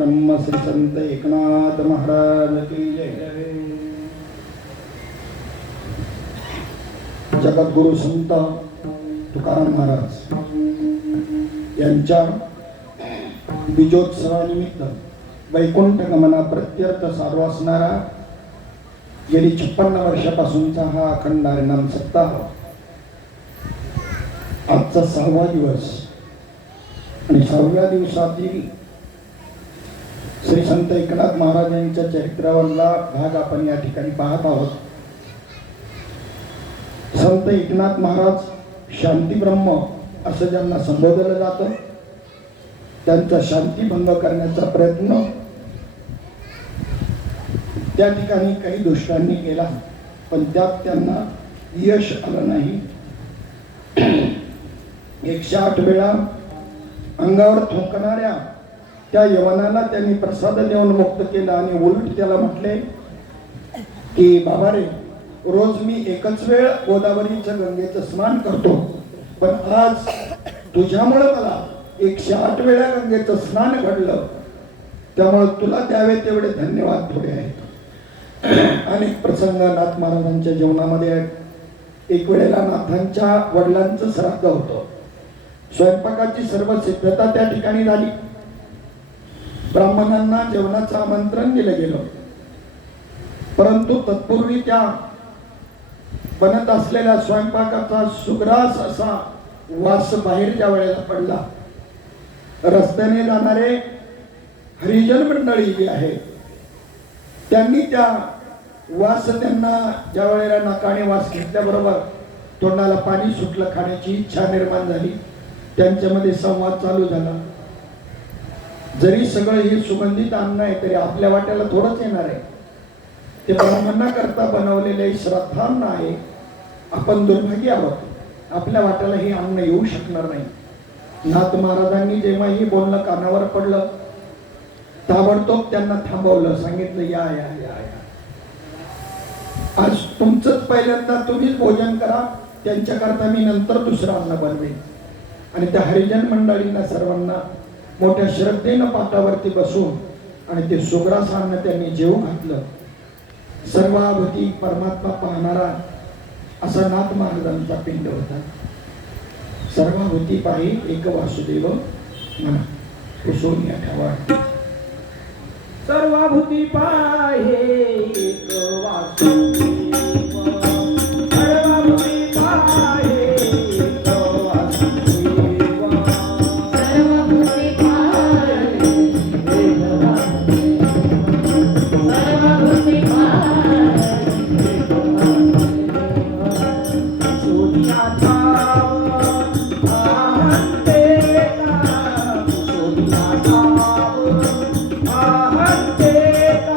ब्रह्म श्री संत एकनाथ महाराज की जय। जगद्गुरु संत तुकाराम महाराज यांच्या बीजोत्सवानिमित्त वैकुंठ गमना प्रत्यर्थ चालू असणारा गेली 56 वर्षापासूनचा हा अखंड हरिनाम सप्ताह आजचा 6वा दिवस आणि 6व्या दिवसातील श्री संत एकनाथ महाराज यांच्या चरित्रावरला भाग आपण या ठिकाणी पाहत आहोत। संत एकनाथ महाराज शांती ब्रह्म असं ज्यांना संबोधलं जातं, त्यांचा शांतीभंग करण्याचा प्रयत्न त्या ठिकाणी काही दुष्टांनी केला, पण त्यात त्यांना यश आलं नाही। 108 वेळा अंगावर थुंकणाऱ्या त्या यवनाला त्यांनी प्रसाद देऊन मुक्त केला आणि उलट त्याला म्हटले की बाबा रे, रोज मी एकच वेळ गोदावरीचं गंगेचं स्नान करतो, पण आज तुझ्यामुळे मला 108 वेळा गंगेचं स्नान घडलं, त्यामुळे तुला द्यावे तेवढे धन्यवाद थोडे आहेत। अनेक प्रसंग नाथ महाराजांच्या जीवनामध्ये आहेत। एक वेळेला नाथांच्या वडिलांचं श्राद्ध होतं। स्वयंपाकाची सर्व सिद्धता त्या ठिकाणी झाली। ब्राह्मणांना जेवणाचं आमंत्रण दिलं गेलं, परंतु तत्पूर्वी त्या बनत असलेल्या स्वयंपाकाचा सुग्रास असा वास बाहेर ज्या वेळेला पडला, रस्त्याने जाणारे हरिजन मंडळी जी आहे त्यांनी त्या वास त्यांना ज्या वेळेला नाकाने वास घेतल्याबरोबर तोंडाला पाणी सुटलं, खाण्याची इच्छा निर्माण झाली, त्यांच्यामध्ये संवाद चालू झाला। जरी सगळं हे सुगंधित अन्न आहे तरी आपल्या वाट्याला थोडंच येणार आहे, ते ब्राह्मणांना करता बनवलेले श्रद्धान्न आहे, आपण दुर्भाग्य आहोत, आपल्या वाट्याला हे अन्न येऊ शकणार नाही। नाथ महाराजांनी जेव्हा ही बोलणं कानावर पडलं, ताबडतोब त्यांना थांबवलं, सांगितलं या या या या, आज तुमचंच पहिल्यांदा तुम्हीच भोजन करा, त्यांच्याकरता मी नंतर दुसरं अन्न बनवेन। आणि त्या हरिजन मंडळींना सर्वांना मोठ्या श्रद्धेनं पाटावरती बसून आणि ते सुग्रास अन्न त्यांनी जेवू घातलं। सर्वाभूती परमात्मा पाहणारा असा नाथ महाराजांचा पिंड होता। सर्वाभूती पाही एक वासुदेव म्हणा, कुसोनी आठवा। सर्वाभूती पाहे एक वासुदेव, सर्वाभूती पाहे एक वासुदेव, सर्वाभूती पाहे एक वासुदेव, सर्वाभूती पाहे एक वासुदेव, सोनिया ठाव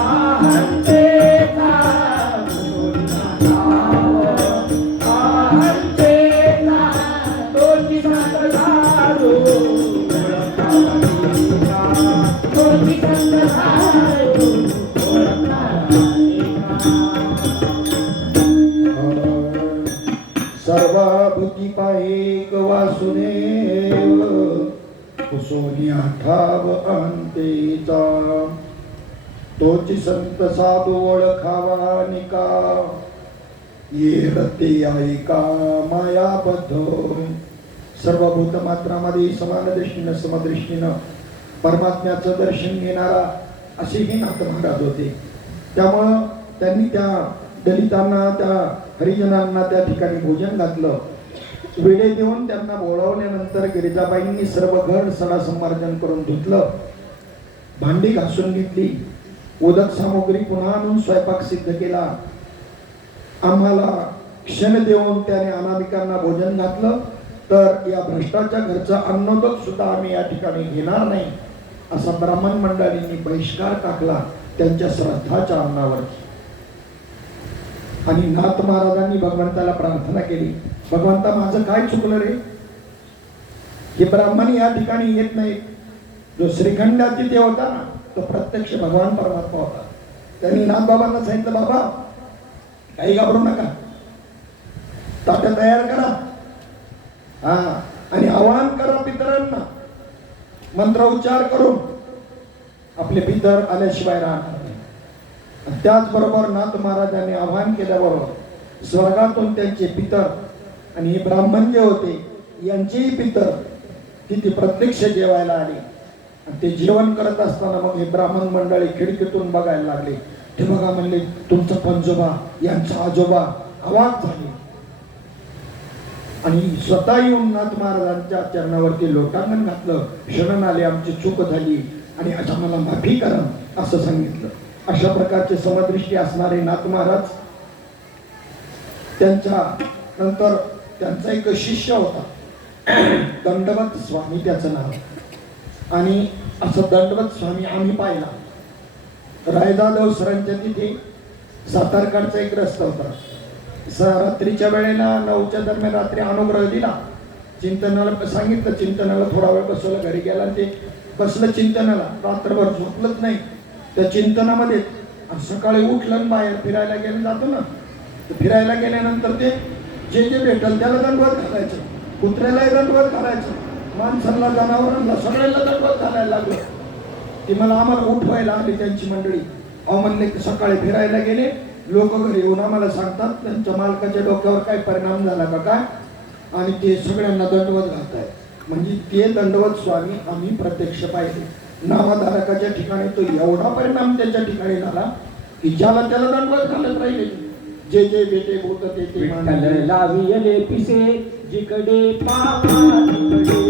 आहंते का, सोनिया ठाव सर्वाभूती पाहे वासुदेव, कुसोनी आठाव अंतेचा, तोची संत साधू ओळखावा निका, ये रते ऐका मायाबद्ध। सर्वभूत मात्रामध्ये समान दृष्टीनं समदृष्टीनं परमात्म्याचं दर्शन घेणारा असे हे नाथ महाराज होते। त्यामुळं त्यांनी त्या दलितांना, त्या हरिजनांना त्या ठिकाणी भोजन घातलं। वेळे देऊन त्यांना बोलावल्यानंतर गिरिजाबाईंनी सर्व घर सडा संमार्जन करून धुतलं, भांडी घासून घेतली, उदक सामुग्री पुन्हा आणून स्वयंपाक सिद्ध केला। आम्हाला क्षण देऊन त्याने अनामिकांना भोजन घातलं, तर या भ्रष्टाच्या घरचं अन्नोदक सुद्धा आम्ही या ठिकाणी घेणार नाही असा ब्राह्मण मंडळींनी बहिष्कार टाकला त्यांच्या श्रद्धाच्या अन्नावर। आणि नाथ महाराजांनी भगवंताला प्रार्थना केली, भगवंता माझं काय चुकलं रे, हे ब्राह्मण या ठिकाणी येत नाही, जो श्रीखंडाची देव होता ना तो प्रत्यक्ष भगवान परमात्मा होता. त्यांनी नाथबाबांना सांगितलं, बाबा काही घाबरू नका, ताटं तयार करा, हा, आणि आवाहन करा पितरांना, मंत्रोच्चार करून. आपले पितर आल्याशिवाय राहणार नाही. त्याचबरोबर नाथ महाराजांनी आवाहन केल्याबरोबर स्वर्गातून त्यांचे पितर आणि हे ब्राह्मण जे होते यांचेही पितर तिथे प्रत्यक्ष जेवायला आले. आणि ते जेवण करत असताना मग हे ब्राह्मण मंडळी खिडकीतून बघायला लागले. ते बघा म्हणले, तुमचा पंजोबा यांचा आजोबा अवाक झाले आणि स्वतः येऊन नाथ महाराजांच्या चरणावरती लोटांगण घातलं. शरण आले, आमची चूक झाली आणि आता मला माफी करा असं सांगितलं. अशा प्रकारचे समदृष्टी असणारे नाथ महाराज. त्यांच्या नंतर त्यांचा एक शिष्य होता, दंडवत स्वामी त्याचं नाव. आणि असं दंडवत स्वामी आम्ही पाहिला. रायजादव सरांच्या तिथे सातारकडचा एक रस्ता होता. रात्रीच्या वेळेला 9च्या दरम्यान रात्री अनुग्रह दिला. चिंतनाला सांगितलं, चिंतनाला थोडा वेळ बसवलं. घरी गेला आणि ते बसलं चिंतनाला, रात्रभर झोपलंच नाही त्या चिंतनामध्ये. सकाळी उठलं आणि बाहेर फिरायला गेलं जातो ना, तर फिरायला गेल्यानंतर ते जे भेटल त्याला दंडवत घालायचं. कुत्र्यालाही दंडवत घालायचं, माणसाला, जनावरांना, सगळ्यांना दंडवत घालायला लागलं. ती मला आम्हाला उठवायला आली त्यांची मंडळी. अहो म्हणले, सकाळी फिरायला गेले, लोक घरी येऊन आम्हाला सांगतात त्यांच्या मालकाच्या डोक्यावर काय परिणाम झाला का काय, आणि ते सगळ्यांना दंडवत घालताय. म्हणजे ते दंडवत स्वामी आम्ही प्रत्यक्ष पाहिले. नामधारकाच्या ठिकाणी तो एवढा परिणाम त्याच्या ठिकाणी झाला की ज्याला त्याला दंडवत घालत राहिले. जे जे बेटे बोलत ते ते विठ्ठल लाविले पिसे जिकडे पावा तिकडे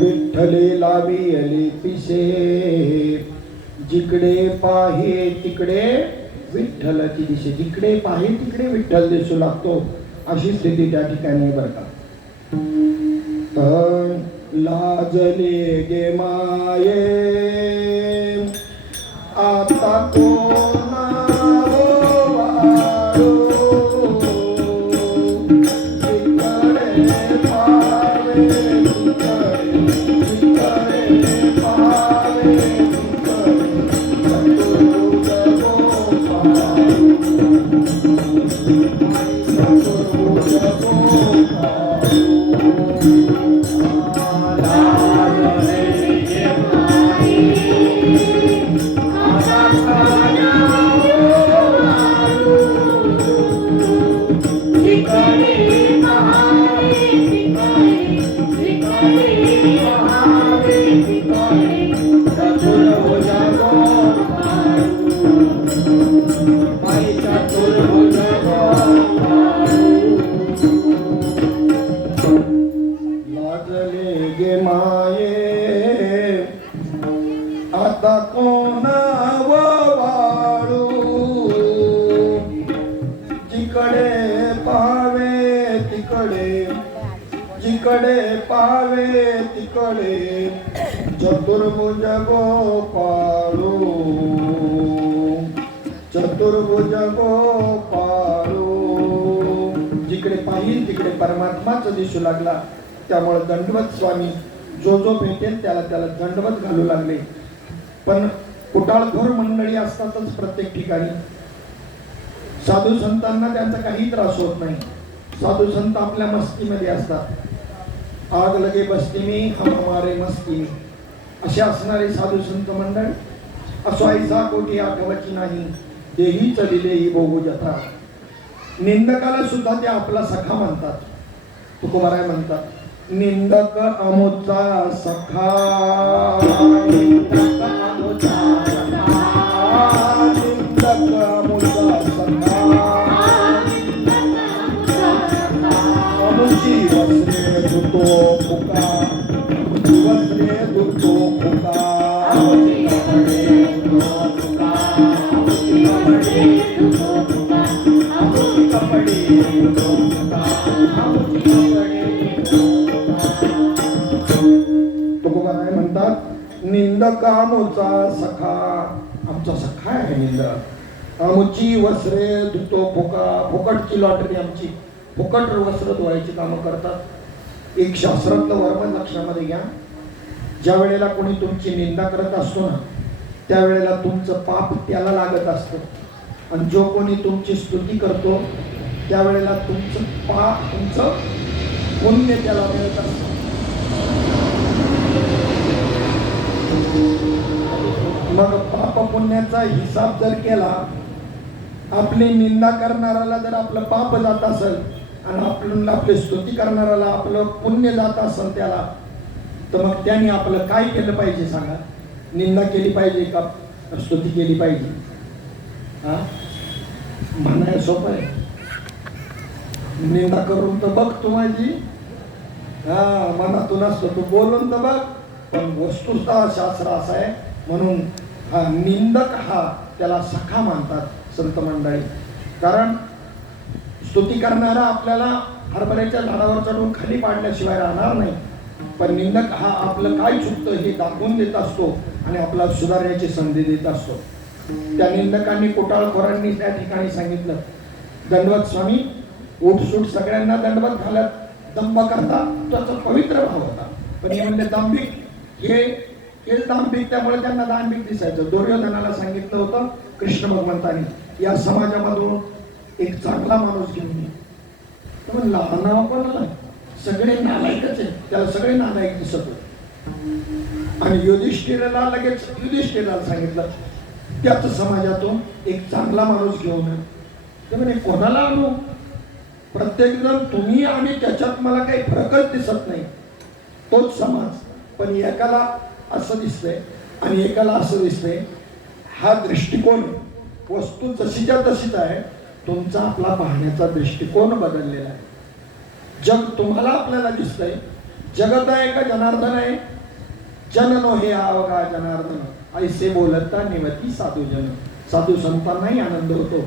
विठ्ठले लाविले पिसे जिकडे पाहे तिकडे विठ्ठलाची दिशे. जिकडे पाहे तिकडे विठ्ठल दिसू लागतो, अशी स्थिती त्या ठिकाणी बरं का. तर लाजले गे माये आता कोणा आता कोणाव वाळू जिकडे पावे तिकडे, जिकडे पावे तिकडे चतुर्भुज गोपाळू, चतुर्भुज गोपाळू. जिकडे पाहिल तिकडे परमात्माच दिसू लागला. त्यामुळे दंडवत स्वामी जो जो भेटेल त्याला त्याला दंडवत घालू लागले. पण कुटाळखोर मंडळी असतातच प्रत्येक ठिकाणी. साधू संतांना त्यांचा काही त्रास होत नाही. साधू संत आपल्या मस्तीमध्ये असतात. आग लगे बस्ती में हम हमारे मस्ती में, असे असणारे साधू संत मंडळ. असो ऐसा कोटी आठवची नाही, तेही चलिले ही बहु जथा. निंदकाला सुद्धा ते आपला सखा म्हणतात. तुकोबाराय म्हणतात, निंदक अमुचा सखा, निंदक अमुचा सखा, निंदक अमुचा सखा, अमुची वस्त्रे धुतो फुका, वस्त्रे धुतो फुका, तुकोबाराय म्हणतात निंदक आमुचा सखा, आमचा सखा आहे निंदक. आमुची वस्त्रे धुतो फुका, फुकटची लॉटरी आमची, फुकट वस्त्र धुवायची कामं करतात. एक शास्त्रातलं वर्मन लक्षामध्ये घ्या, ज्या वेळेला कोणी तुमची निंदा करत असतो ना, त्यावेळेला तुमचं पाप त्याला लागत असतं, आणि जो कोणी तुमची स्तुती करतो त्यावेळेला तुमचं पुण्य त्याला मिळत असतं. मग पाप पुण्याचा हिसाब जर केला, आपली निंदा करणाऱ्याला जर आपलं पाप जात असेल आणि आपली स्तुती करणाऱ्याला आपलं पुण्य जात असेल त्याला, तर मग त्याने आपलं काय केलं पाहिजे सांगा? निंदा केली पाहिजे का स्तुती केली पाहिजे? हा, म्हणाय सोपं आहे. निंदा करून तर बघ तू माझी, हा मनातून असतो तू बोलून तर बघ, पण वस्तुतः शास्त्र असं आहे. म्हणून हा निंदक हा त्याला सखा मानतात संत मंडळी. कारण स्तुती करणारा आपल्याला हरभऱ्याच्या झाडावर चढून खाली पाडल्याशिवाय राहणार नाही, पण निंदक हा आपलं काय चुकतं हे दाखवून देत असतो आणि आपला सुधारण्याची संधी देत असतो. त्या निंदकांनी कुटाळखोरांनी त्या ठिकाणी सांगितलं, दंडवत स्वामी, उठसूट सगळ्यांना दंडवत घालत दंभ करता त्याचा पवित्र भाव होता, पण हे म्हणजे दांभिक, हे दांभिक, त्यामुळे त्यांना दांभिक दिसायचं. दुर्योधनाला सांगितलं होतं कृष्ण भगवंतानी, या समाजामधून एक चांगला माणूस घेऊन ये. तर म्हणला नाव कोणाला, सगळे नालायकच आहे, त्याला सगळे नालायक दिसत होते. आणि युधिष्ठिराला लगेच युधिष्ठिराला सांगितलं त्याच समाजातून एक चांगला माणूस घेऊन ये. ते म्हणे कोणाला आणू? प्रत्येक जण तुम्ही आणि त्याच्यात मला काही फरकच दिसत नाही, तोच समाज. पण एकाला असं दिसतंय आणि एकाला असं दिसतंय. हा दृष्टिकोन, वस्तू जशीच्या तशीच आहे, तुमचा आपला पाहण्याचा दृष्टिकोन बदललेला आहे. जग तुम्हाला आपल्याला दिसतंय, जगत आहे का जनार्दन आहे? जन नो हे अवघा जनार्दन, ऐसे बोलता निवती साधू जन. साधू संतांनाही आनंद होतो.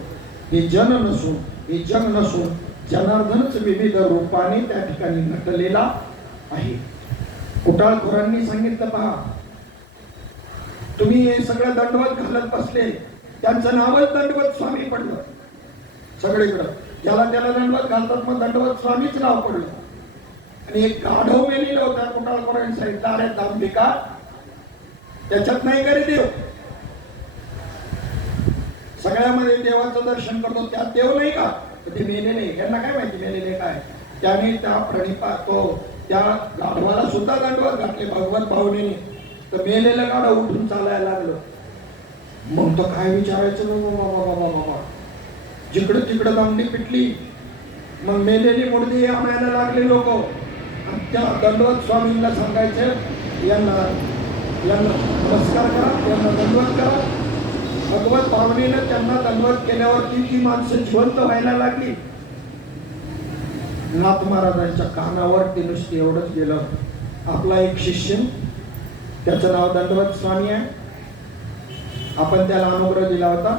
हे जन नसून, हे जग नसून जनार्दनच विविध रूपाने त्या ठिकाणी नटलेला आहे. कुटाळखोरांनी सांगितलं, पहा तुम्ही हे सगळं दंडवत घालत बसले, त्यांचं नावच दंडवत स्वामी पडलं सगळीकडं. ज्याला त्याला दंडवत घालतात मग दंडवत स्वामीच नाव पडलं. आणि एक गाढव मेलेलं होता, कुटाळखोरांनी सांगितलं, अरे दांभिका, त्याच्यात नाही करे देव, सगळ्यामध्ये देवाचं दर्शन करतो, त्यात देव नाही का? ते मेलेले, यांना काय माहिती मेलेले काय? त्याने त्या त्या गाढवाला सुद्धा दंडवत घातले भगवत भावनेने. तर मेलेलं गाढव उठून चालायला लागलं. मग तो काय विचारायचं, बाबा जिकडं तिकडं दांडी पिटली. मग मेलेली मुर्दी आणायला लागले लोक, आणि त्या दंडवत स्वामींना सांगायचे, यांना नमस्कार करा, यांना दंडवत करा. भगवत भावनेनं त्यांना दंडवत केल्यावरती ती माणसं जिवंत व्हायला लागली. नाथ महाराजांच्या कानावरती नुसती एवढंच गेलं. आपला एक शिष्य, त्याचं नाव दंडवत स्वामी आहे, आपण त्याला अनुग्रह दिला होता.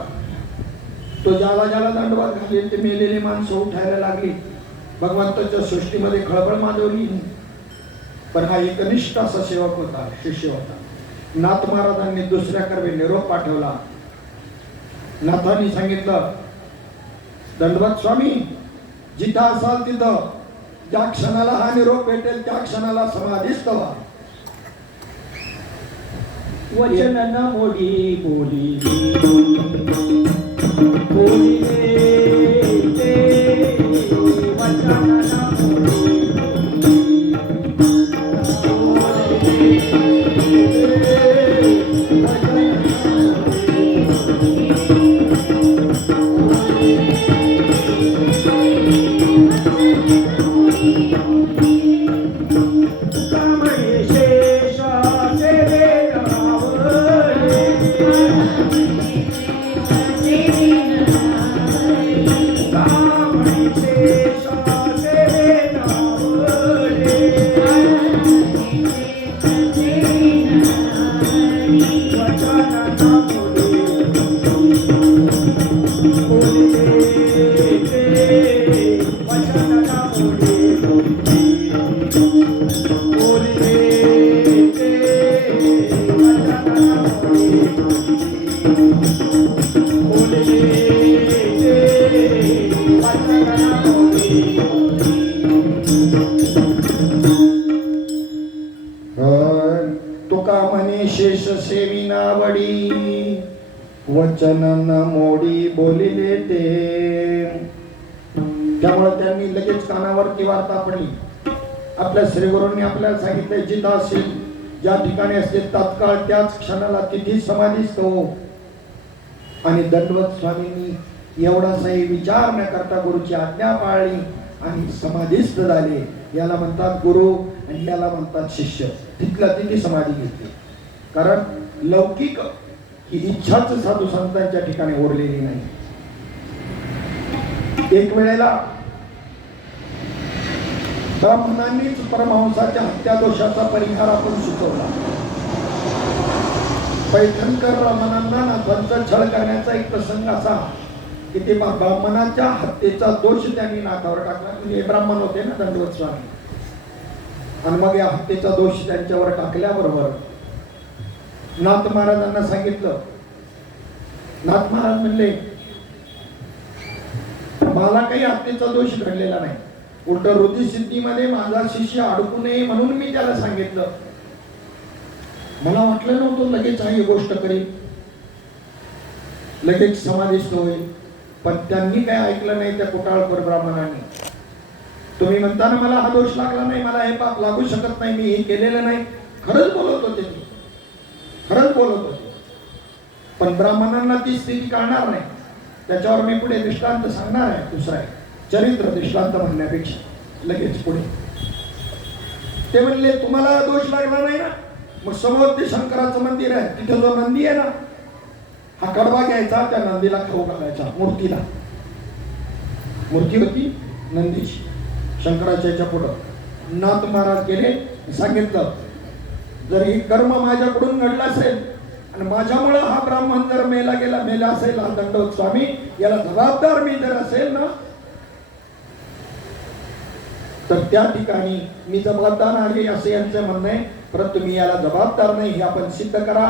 तो ज्याला ज्याला दंडवत घालेल ते मेलेली माणसं उठायला लागली. भगवंताच्या सृष्टीमध्ये खळबळ माजवली. पण हा एकनिष्ठ असा सेवक होता, शिष्य होता. नाथ महाराजांनी दुसऱ्या कर्वे निरोप पाठवला. नाथांनी सांगितलं, दंडवत स्वामी, जिथं असाल तिथं ज्या क्षणाला हा निरोप भेटेल त्या क्षणाला समाधीस्थ व्हा. वचन न मोडी बोली बोलिले ते, वचन न मोडी तुका म्हणे शेष सेवी नावडी वचन न मोडी बोलिले ते. त्यामुळे त्यांनी लगेच कानावरती वार्ता पडली. आपल्या श्रीगुरूंनी आपल्याला सांगितले जिथं असेल ज्या ठिकाणी असेल तात्काळ त्याच क्षणाला तिथे समाधीस्थ हो. आणि दंडवत स्वामींनी एवढासाही विचार न करता गुरुची आज्ञा पाळली आणि समाधीस्थ झाले. याला म्हणतात गुरु आणि याला म्हणतात शिष्य. तिथल्या तिथे समाधी घेतली. कारण लौकिक ही इच्छाच साधू संतांच्या ठिकाणी उरलेली नाही. एक वेळेला ब्राह्मणांनीच परमहंसाच्या हत्या दोषाचा परिहार आपण सुचवला. पैठणकर ब्राह्मणांना नाथांचा छळ करण्याचा एक प्रसंग असा की ते ब्राह्मणाच्या हत्येचा दोष त्यांनी नाकावर टाकला. म्हणजे ब्राह्मण होते ना दंडवत स्वामी. आणि मग या हत्येचा दोष त्यांच्यावर टाकल्याबरोबर नाथ महाराजांना सांगितलं. नाथ महाराज म्हणले मला काही हत्येचा दोष घडलेला नाही. उलट हृदय सिद्धीमध्ये माझा शिष्य अडकू नये म्हणून मी त्याला सांगितलं. मला वाटलं नव्हतं लगेच ही गोष्ट करेल, लगेच समाधीस्थ होईल. पण त्यांनी काय ऐकलं नाही त्या कुटाळकर ब्राह्मणांनी. तुम्ही म्हणताना मला हा दोष लागला नाही, मला हे पाप लागू शकत नाही, मी हे केलेलं नाही. खरंच बोलत होते ते, खरंच बोलत होते. पण ब्राह्मणांना ती स्थिती कळणार नाही. त्याच्यावर मी पुढे दृष्टांत सांगणार आहे. दुसरा आहे चरित्र दृष्टांत म्हणण्यापेक्षा लगेच पुढे. ते म्हणले तुम्हाला दोष लागला नाही ना, मग समोर ते शंकराचं मंदिर आहे, तिथे जो नंदी आहे ना, हा कडबा घ्यायचा, त्या नंदीला खाऊ घालायचा. मूर्तीला मूर्ती होती नंदीची शंकराच्या याच्या पुढं. नाथ महाराज गेले, सांगितलं जर ही कर्म माझ्याकडून घडलं असेल आणि माझ्यामुळे हा ब्राह्मण जर मेला असेल, हा दंडवत स्वामी याला जबाबदार मी जर असेल ना, तर त्या ठिकाणी मी जबाबदार आहे असं यांचं म्हणणं आहे. परंतु मी याला जबाबदार नाही हे आपण सिद्ध करा.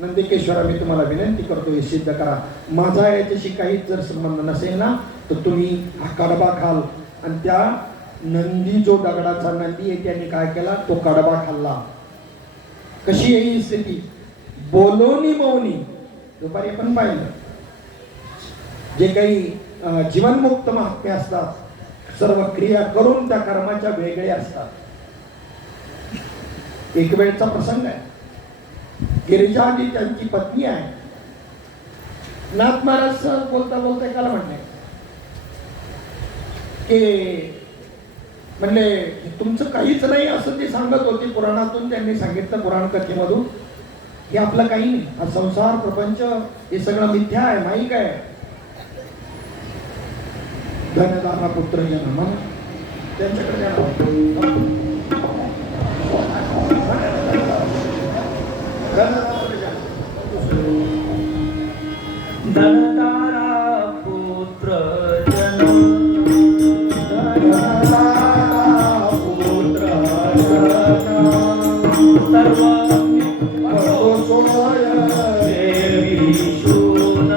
नंदिकेश्वरा मी तुम्हाला विनंती करतो हे सिद्ध करा. माझा याच्याशी काहीच जर संबंध नसेल ना, तर तुम्ही हा कडबा खाल. आणि त्या नंदी जो दगडाचा नंदी आहे त्यांनी काय केला, तो कडबा खाल्ला. कशी आहे ही स्थिती? बोलोनी मौनी. दुपारी आपण पाहिलं जे काही जीवनमुक्त महात्म्य असतात, सर्व क्रिया करून त्या कर्माच्या वेगळ्या असतात. एक वेळचा प्रसंग आहे. गिरिजा जी त्यांची पत्नी आहे. नाथ महाराज बोलता बोलता एकाला म्हणले की म्हणले तुमचं काहीच नाही असं ते सांगत होते. पुराणातून त्यांनी सांगितलं, पुराण कथेमधून, हे आपलं काही नाही, हा संसार प्रपंच हे सगळं मिथ्या आहे, माईक आहे. धनदाना पुत्र जन्म त्यांच्याकडे धनदारा पुत्र जन्म, धनदारा पुत्र जन्म, सर्व सोय देवी शून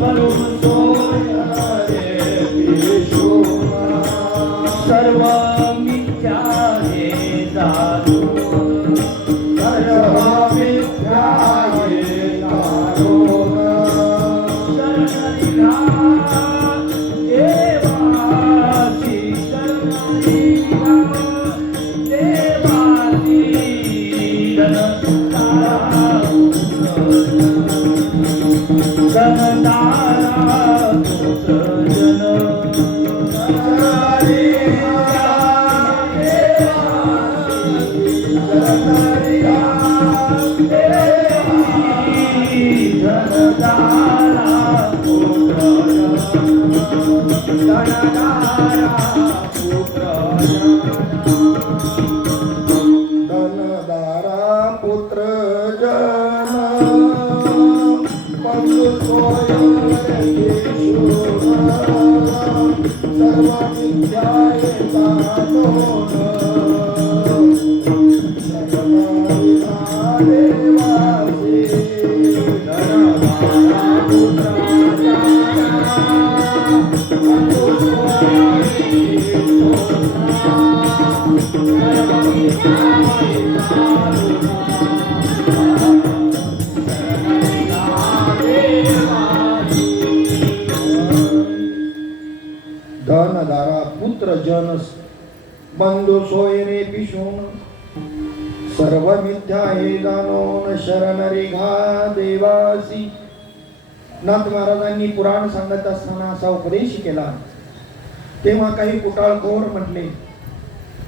बलून सोय देवी शून, सर्व मिथ्या हे जाणून, सर्व मिथ्या हे जाणून, शरणिला देवाची, शरणिला देवाची, धनदारा पुत्र धनदारा पुत्र जन बंधु सोय देशून, सर्व विद्याय जाणून, देवासी धनदारा धनधारा पुत्र जन बंधू सोयरे पिशून सर्व मिथ्या हे जाणून शरण रेघा देवासी. नाथ महाराजांनी पुराण सांगत असताना असा उपदेश केला. तेव्हा काही कुटाळखोर म्हटले,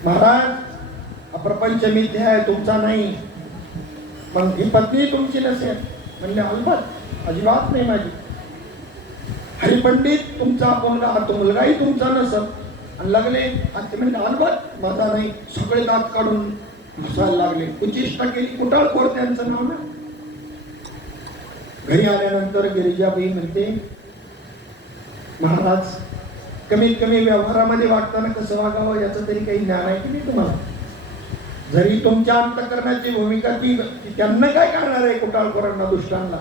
महाराज हा प्रपंच मिथ्या आहे, तुमचा नाही. पण ही पत्नी तुमची नसेल. म्हणले अलबत, अजिबात नाही माझी. हरिपंडित तुमचा मुलगा, तो मुलगाही तुमचा नसत. आणि लागले ते म्हणजे अलबत माझा नाही. सगळे दात काढून हसायला लागले. कुचेष्टा केली. कुटाळखोर त्यांचं नाव ना. घरी आल्यानंतर गिरिजाबाई म्हणते, महाराज कमीत कमी व्यवहारामध्ये वागताना कसं वागावं याचं तरी काही ज्ञान आहे की नाही तुम्हाला? जरी तुमच्या अंतकरणाची भूमिका ती त्यांना काय करणार आहे कुटाळखोरांना, दुष्टांना.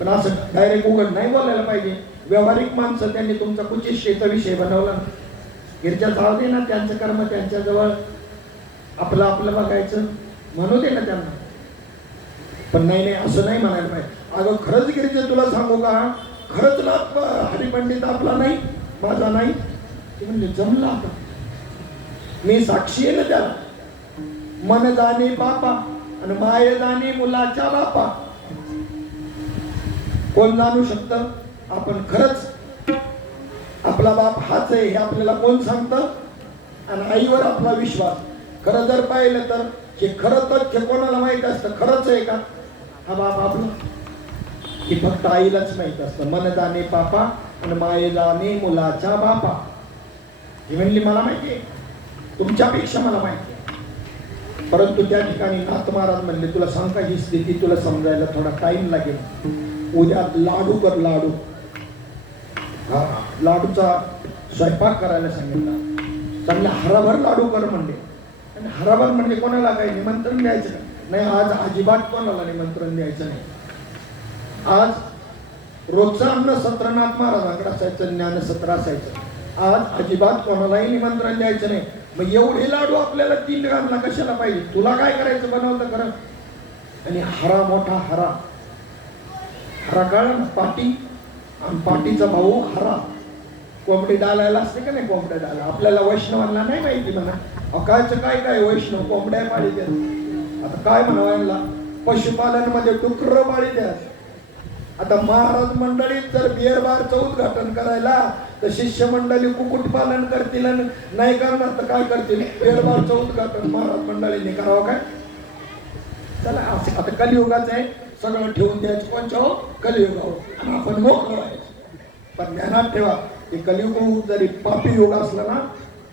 पण असं डायरेक्ट उघड नाही बोलायला पाहिजे. व्यावहारिक माणसं त्यांनी तुमचा कुचेष्टेचा विषय बनवला. गिरजा जाऊ दे ना, त्यांचं कर्म त्यांच्याजवळ, आपलं आपलं बघायचं म्हणू दे ना त्यांना. पण नाही नाही असं नाही म्हणायला पाहिजे. अगं खरंच गिरिजा तुला सांगू का, खरंच ना हरिपंडित आपला नाही, माझा नाही. ते म्हणले जमलं आता, मी साक्षी आहे ना त्याला. मन जाणे बापा आणि माय जाणे मुलाच्या बापा. कोण जाणू शकतं आपण खरंच आपला बाप हाच आहे हे आपल्याला कोण सांगतं? आणि आईवर आपला विश्वास. खरं जर पाहिलं तर हे खरं तथ्य कोणाला माहित असतं, खरंच आहे का हा बाप आपला? हे फक्त आईलाच माहित असतं. मन जाणे पापा आणि माये जाणे मुलाच्या बापा. ही म्हणली मला माहिती आहे, तुमच्यापेक्षा मला माहिती आहे. परंतु त्या ठिकाणी नाथ महाराज म्हणले, तुला सांग का ही स्थिती तुला समजायला थोडा टाइम लागेल. उद्या लाडू कर, लाडू. हा लाडूचा स्वयंपाक करायला सांगितला. चांगले हराभर लाडू कर म्हणले. आणि हराभर म्हणले कोणाला काही निमंत्रण द्यायचं नाही. आज अजिबात कोणाला निमंत्रण द्यायचं नाही. आज रोजचं अन्न सत्र नाथ महाराजांकडे असायचं, ज्ञान सत्र असायचं. आज अजिबात कोणालाही निमंत्रण द्यायचं नाही. मग एवढे लाडू आपल्याला 3 ग्रामला कशाला पाहिजे? तुला काय करायचं बनवतं खरं. आणि हरा मोठा हरा, हरा काळ पाटी, आणि पाटीचा भाऊ हरा. कोंबडी डालायला असते का नाही? कोंबड्या डाला आपल्याला वैष्णवांना नाही माहिती म्हणा. अकायचं काय काय वैष्णव कोंबड्या पाळी द्या. आता काय म्हणायला, पशुपालन मध्ये डुकर पाळी द्या. आता महाराज मंडळीत जर बिअर बारचं उद्घाटन करायला तर शिष्य मंडळी कुक्कुटपालन करतील, नाही करणार तर काय करतील? बिअर बारचं उद्घाटन महाराज मंडळीने करावं काय? चला आता कलियुगाचं आहे, सगळं ठेवून द्यायचं. कोणच्या हो? कलियुगावर आपण मोकळं राहायचं. पण ध्यानात ठेवा, हे कलियुग जरी पापी युग असला ना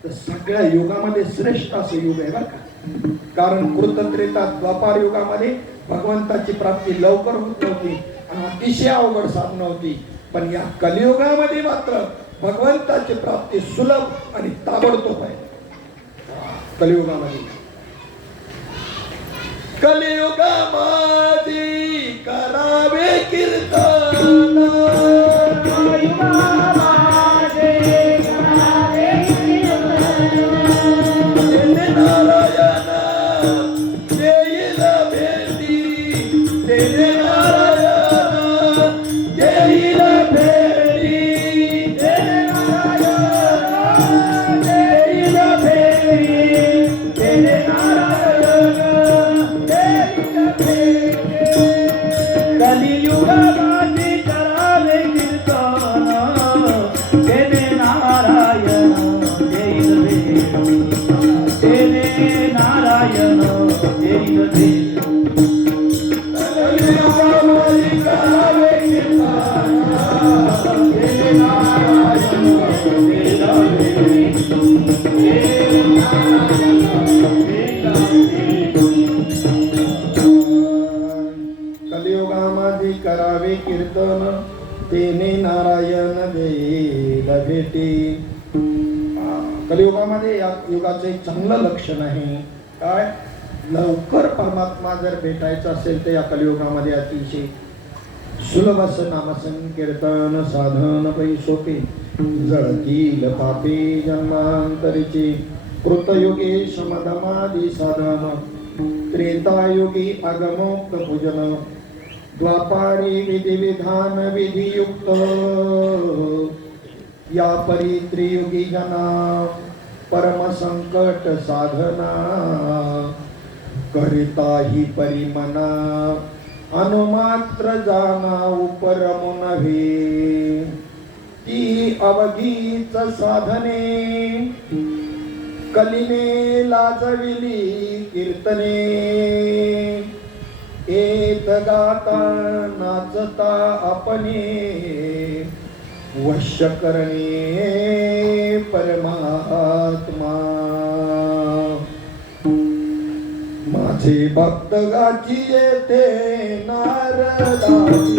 तर सगळ्या युगामध्ये श्रेष्ठ असं युग आहे बरं का. कारण कृतत्रेता द्वापार युगामध्ये भगवंताची प्राप्ती लवकर होत नव्हती, अतिशय अवघड साधन होती. पण या कलियुगामध्ये मात्र भगवंताची प्राप्ती सुलभ आणि ताबडतोब आहे. कलियुगामध्ये कलियुगामध्ये करावे कीर्तन. कलियुगामध्ये करावे कीर्तन, तेने नारायण देईल भेटी. कलियुगामध्ये या युगाचं एक चांगलं लक्षण आहे. काय? लवकर परमात्मा जर भेटायचं असेल तर या कलियुगामध्ये अतिशय सुलभ असं नामसंकीर्तन साधन पै सोपे जळतील पापे जन्मांतरीचे कृतयुगे समधमादी साधन त्रेतायुगी अगमोक्त पूजन द्वापारी विधी विधान विधियुक्त या परी त्रियुगी जना परम संकट साधना करिता ही परिमना अनुमात्र जाना उपरम नव्हे ती अवघीच साधने कलिने लाजविली कीर्तने एत गाता नाचता अपने वश्य करणे परमात्मा माझे भक्त गाची येते नारदाची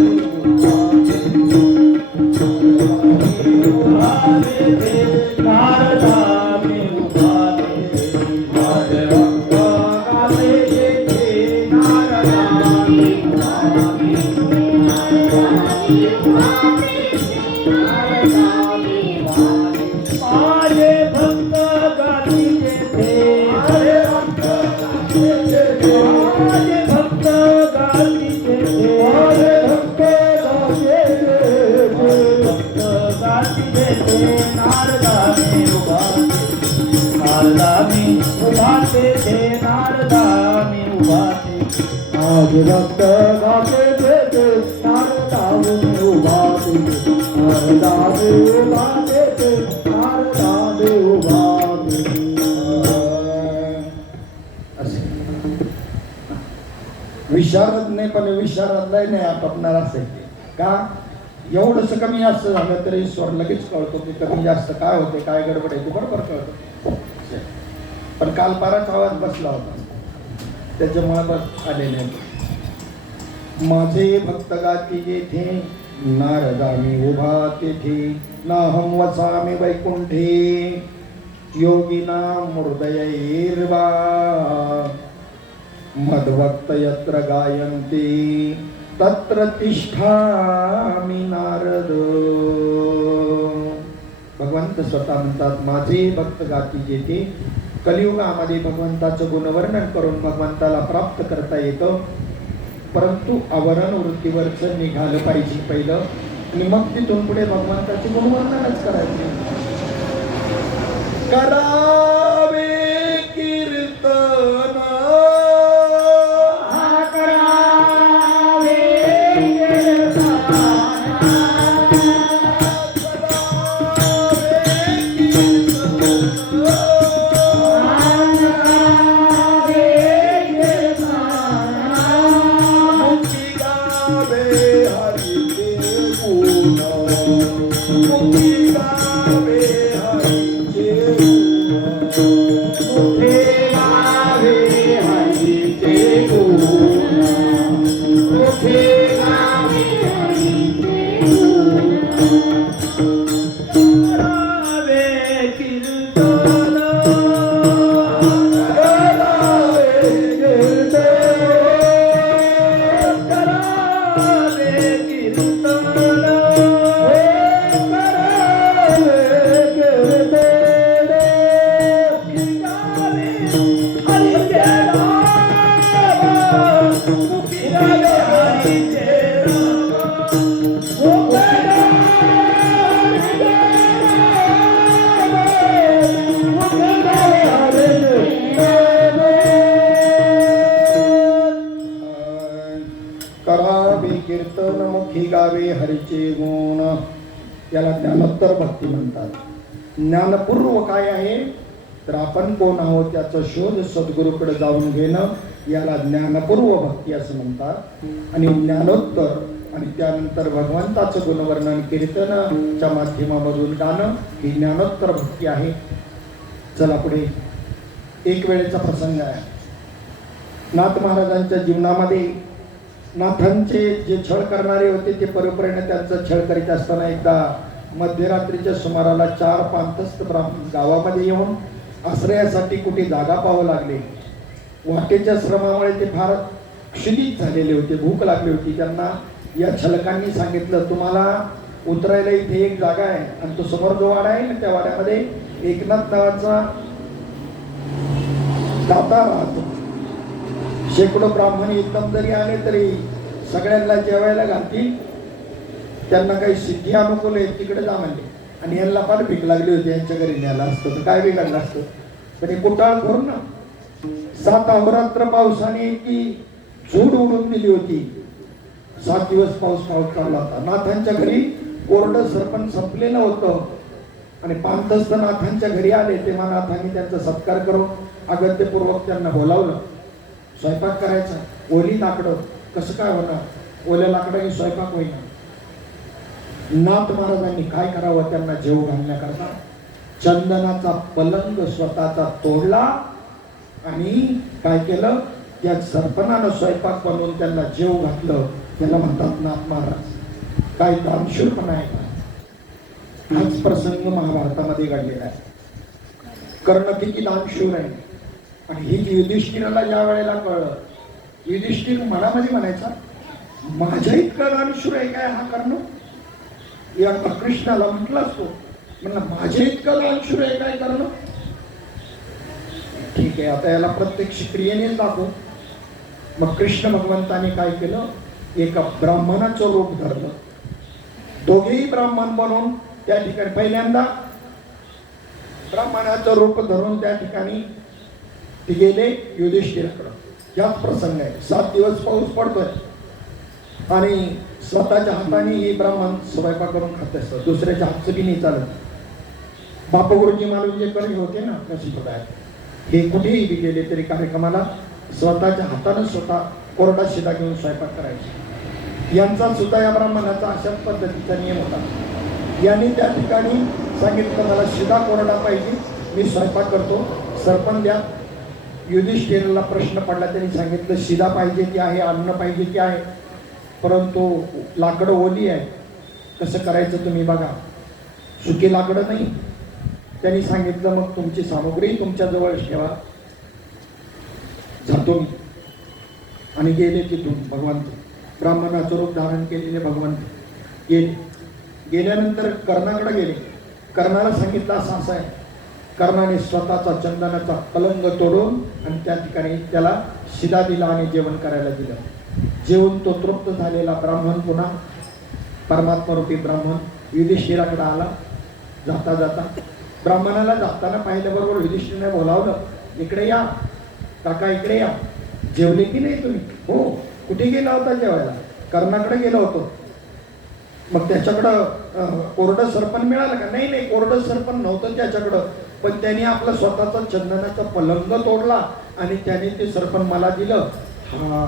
आज भक्त गाते देते नारदाने उभाते नारदाने उभाते नारदाने उभाते असे विशारदने पण विशारदलाही नाही आटोपणार असेल का एवढंच कमी जास्त झालं तरी स्वर लगेच कळतो की कमी जास्त काय होते काय गडबड आहे ते बरोबर कळतो पण काल पाराच आवाज बसला होता त्याच्यामुळे बस आलेले माझे भक्त गाती जेथे नारदामी उभा तेथे नाहम वसामी वैकुंठे योगिना मृदयैर्वा मद्भक्त यत्र गायन्ति तत्र तिष्ठामि नारद भगवंत स्वतः म्हणतात माझे भक्त गाती जेथे कलियुगामध्ये भगवंताचं गुणवर्णन करून भगवंताला प्राप्त करता येतं परंतु आवरण वृत्तीवरच निघालं पाहिजे पहिलं आणि मग तिथून पुढे भगवंताचे गुणवर्णनच करायचे करावे कीर्तन गावे हरीचे गुण याला ज्ञानोत्तर भक्ती म्हणतात. ज्ञानपूर्व काय आहे तर आपण कोण आहोत त्याचा शोध सद्गुरूकडे जाऊन घेणं याला ज्ञानपूर्व भक्ती असं म्हणतात. आणि ज्ञानोत्तर आणि त्यानंतर भगवंताचं गुणवर्णन कीर्तनाच्या माध्यमामधून गाणं ही ज्ञानोत्तर भक्ती आहे. चला पुढे एक वेळेचा प्रसंग आहे. नाथ महाराजांच्या जीवनामध्ये नाथांचे जे छळ करणारे होते ते परंपरेने त्यांचा छळ करीत असताना एकदा मध्यरात्रीच्या सुमाराला 4 पांथस्थ ब्राह्मण गावामध्ये येऊन आश्रयासाठी कुठे जागा पाहावं लागले. वाटेच्या श्रमामुळे ते फार क्षुधित झालेले होते, भूक लागली होती. त्यांना या छलकांनी सांगितलं तुम्हाला उतरायला इथे एक जागा आहे आणि तो समोर जो वाडा आहे ना त्या वाड्यामध्ये एकनाथ नावाचा दाता राहतो. शेकडो ब्राह्मण एकदम जरी आले तरी सगळ्यांना जेवायला घालतील. त्यांना काही सिद्धी अनुकूल आहे तिकडे जा म्हणले आणि यांना फार भीक लागली होती यांच्या घरी न्यायला असतं तर काय बिघडलं असतं. पण हे कुटाळ करून ना 7 अहोरात्र पावसाने ती झूड उडून दिली होती. 7 दिवस पाऊस चालला होता. नाथांच्या घरी कोरडं सरपण संपलेलं होतं आणि पांतस्थ नाथांच्या घरी आले तेव्हा नाथांनी त्यांचा सत्कार करून अगत्यपूर्वक त्यांना बोलावलं. स्वयंपाक करायचा. ओली लाकडं कसं काय होणार, ओल्या लाकडाने स्वयंपाक होईना. नाथ महाराजांनी काय करावं त्यांना जेव घालण्याकरता चंदनाचा पलंग स्वतःचा तोडला आणि काय केलं त्या सरपणानं स्वयंपाक बनवून त्यांना जेव घातलं. त्याला म्हणतात नाथ महाराज. काय दानशूरपणा आहे का. हाच प्रसंग महाभारतामध्ये घडलेला आहे. कर्ण किती दानशूर आहे आणि हे युधिष्ठिराला ज्या वेळेला कळलं युधिष्ठिर मनामध्ये म्हणायचा माझ्या इतका दानशूर आहे काय हा कर्ण. या कृष्णाला म्हटलं असतो म्हणलं माझ्या इतका दानशूर आहे काय कर्ण. ठीक आहे आता याला प्रत्यक्ष क्रियेने दाखव. मग कृष्ण भगवंताने काय केलं एका ब्राह्मणाचं रूप धरलं. दोघेही ब्राह्मण बनून त्या ठिकाणी पहिल्यांदा ब्राह्मणाचं रूप धरून त्या ठिकाणी ते गेले युधिष्ठिराकडं. याच प्रसंग आहे. 7 दिवस पाऊस पडतोय आणि स्वतःच्या हाताने हे ब्राह्मण स्वयंपाक करून खात असतं. दुसऱ्याच्या हातचं बी नाही चालत. बापगुरुजी मालूम जे करी होते ना नशिबदाय हे कुठेही बी गेले तरी कार्यक्रमाला स्वतःच्या हाताने स्वतः कोरडा शिदा घेऊन स्वयंपाक करायचे. यांचा सुद्धा या ब्राह्मणाचा अशाच पद्धतीचा नियम होता. यांनी त्या ठिकाणी सांगितलं मला शिदा कोरडा पाहिजे मी स्वयंपाक करतो सरपण द्या. युधिष्ठिराला प्रश्न पडला त्यांनी सांगितलं शिदा पाहिजे ती आहे अन्न पाहिजे ती आहे परंतु लाकडं ओली आहे कसं करायचं तुम्ही बघा. सुकी लाकडं नाही. त्यांनी सांगितलं मग तुमची सामुग्री तुमच्याजवळ ठेवा जातो मी. आणि गेले तिथून भगवंत ब्राह्मणाचं रूप धारण केलेले भगवंत गेले. गेल्यानंतर कर्णाकडे गेले. कर्णाला सांगितलं असं असं आहे. कर्णाने स्वतःचा चंदनाचा पलंग तोडून आणि त्या ठिकाणी त्याला शिदा दिला आणि जेवण करायला दिलं. जेवून तो तृप्त झालेला ब्राह्मण पुन्हा परमात्मा रूपी ब्राह्मण युधिष्ठिराकडे आला. जाता जाता ब्राह्मणाला जाताना पाहिल्याबरोबर युधिष्ठिराने बोलावलं इकडे या काका इकडे या. जेवले की नाही तुम्ही. हो. कुठे गेला होता जेवायला. कर्णाकडे गेलो होतो. मग त्याच्याकडं कोरडं सरपण मिळालं का. नाही नाही कोरडं सरपण नव्हतं त्याच्याकडं पण त्याने आपला स्वतःचा चंदनाचा पलंग तोडला आणि त्याने ते सरपण मला दिलं.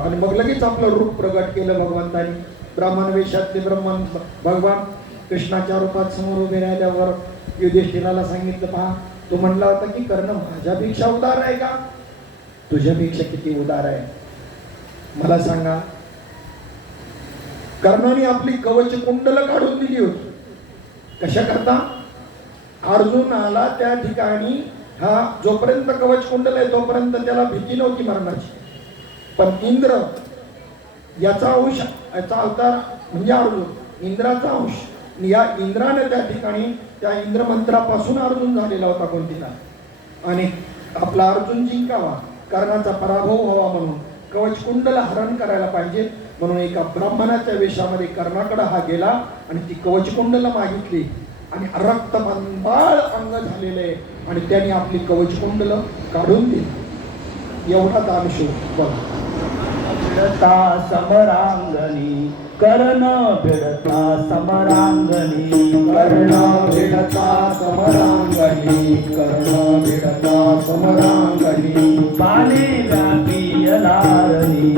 आणि मग लगेच आपलं रूप प्रगट केलं भगवंतानी. ब्राह्मण वेशातले ब्रह्मन भगवान कृष्णाच्या रूपात समोर उभे राहिल्यावर युधिष्ठिराला सांगितलं पहा तो म्हणला होता की कर्ण माझ्यापेक्षा उदार आहे का. तुझ्यापेक्षा किती उदार आहे मला सांगा. कर्णाने आपली कवच कुंडल काढून दिली होती. कशा करता अर्जुनाला त्या ठिकाणी हा जोपर्यंत कवच कुंडल आहे तोपर्यंत त्याला भीती नव्हती मरणाची. पण इंद्र याचा अंश याचा अवतार म्हणजे अर्जुन इंद्राचा अंश. या इंद्राने त्या ठिकाणी त्या इंद्रमंत्रापासून अर्जुन झालेला होता कोणतीला आणि आपला अर्जुन जिंकावा कर्णाचा पराभव व्हावा म्हणून कवच कुंडल हरण करायला पाहिजे म्हणून एका ब्राह्मणाच्या वेशामध्ये कर्णाकडे हा गेला आणि ती कवच कुंडल मागितली आणि रक्तबंबाळ अंग झालेले आणि त्याने आपली कवच कुंडल काढून दिली. एवढा दानशूर बघा. भिडता समरांगणी कर्ण भिडता समरांगणी कर्ण भिडता समरांगणी कर्ण भिडता समरांगणी बाणे व्यापी अलारणी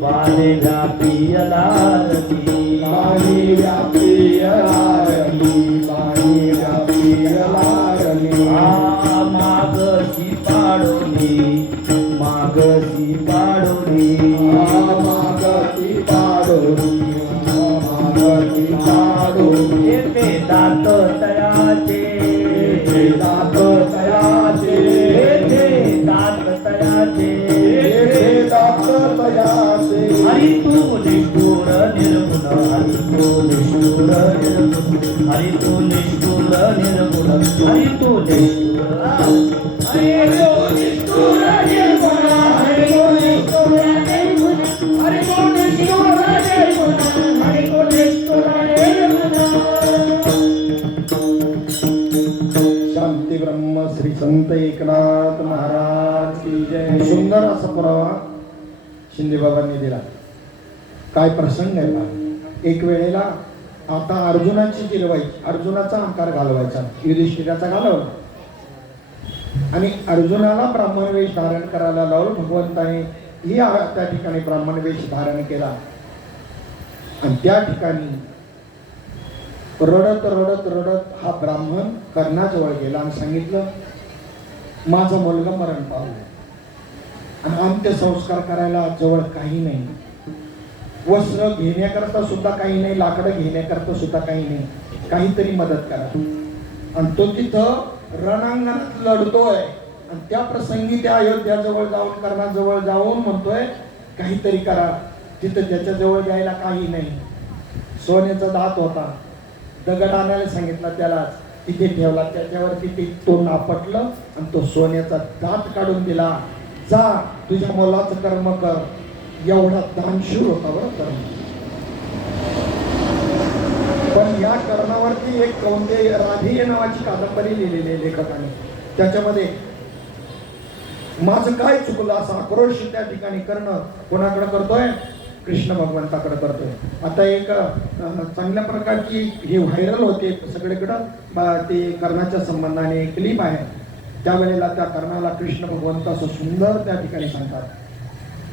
बाणे व्यापी अलारणी बाणी व्यापी अलारणी बाणी व्यापी अलारणी मागसी पाडोनी मागसी पाडोनी मागती पाडोनी मागती पाडोनी येते दात तयाचे दात तयाचे येते दात तयाचे दात तयाचे हरी तू निष्ठुर निर्गुण हरी तू निष्ठुर निर्गुण हरी तू निष्ठुर निर्गुण हरी तू निष्ठुर हरी तू निष्ठुर निर्गुण हरी तू निष्ठुर निर्गुण हरी तू निष्ठुर निर्गुण हरी तू निष्ठुर निर्गुण. शांती ब्रह्म श्री संत एकनाथ महाराज की जय. सुंदर असा पुरावा शिंदे बाबांनी दिला. काय प्रसंग आहे पहा. एक वेळेला आता अर्जुनाची जिरवायची, अर्जुनाचा अंकार घालवायचा, युधिष्ठिराचा घालवला आणि अर्जुनाला ब्राह्मण वेश धारण करायला लावून भगवंताने त्या ठिकाणी ब्राह्मण वेश धारण केला आणि त्या ठिकाणी रडत रडत रडत हा ब्राह्मण कर्णाजवळ गेला आणि सांगितलं माझा मुलगा मरण पावलाय आणि अंत्यसंस्कार करायला जवळ काही नाही, वस्त्र घेण्याकरता सुद्धा काही नाही, लाकडं घेण्याकरता सुद्धा काही नाही, काहीतरी मदत करा. आणि तो तिथं रणांगणात लढतोय आणि त्या प्रसंगी त्या अयोध्याजवळ जाऊन कर्णाजवळ जाऊन म्हणतोय काहीतरी करा. तिथं त्याच्याजवळ द्यायला काही नाही. सोन्याचा दात होता, दगड आणायला सांगितला त्याला, तिथे ठेवला, त्याच्यावरती ते तोंड आपटलं आणि तो सोन्याचा दात काढून दिला. जा तुझ्या मुलाचं कर्म कर. एवढा दानशूर होता बरं कर्म. पण या कर्णावरती एक कौंतेय राधेय नावाची कादंबरी लिहिलेली आहे लेखकाने. त्याच्यामध्ये माझं काय चुकलं असा आक्रोश त्या ठिकाणी कर्ण कोणाकडे करतोय? कृष्ण भगवंताकडे करतोय. आता एक चांगल्या प्रकारची ही व्हायरल होते सगळीकडं ते कर्णाच्या संबंधाने एक क्लिप आहे. त्यावेळेला त्या कर्णाला कृष्ण भगवंत असं सुंदर त्या ठिकाणी सांगतात,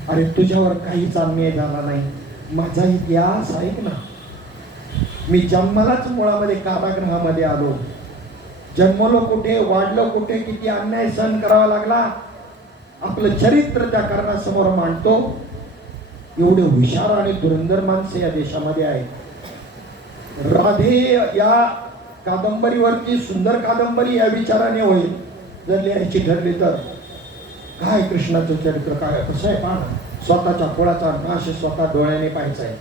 अरे तुझ्यावर काहीच अन्याय झाला नाही, माझा इतिहास ऐक ना. मी जन्मालाच मुळामध्ये कारागृहामध्ये आलो, जन्मलो कुठे, वाढलो कुठे, किती अन्याय सहन करावा लागला, आपलं चरित्र त्या कर्णासमोर मांडतो. एवढे हुशार आणि धुरंधर माणसं या देशामध्ये आहेत. राधे या कादंबरीवरती सुंदर कादंबरी या विचाराने होईल जर लिहायची ठरली तर. काय कृष्णाचं चरित्र काय कसं आहे पहा. स्वतःच्या कुळाचा नाश स्वतः डोळ्याने पाहायचा आहे,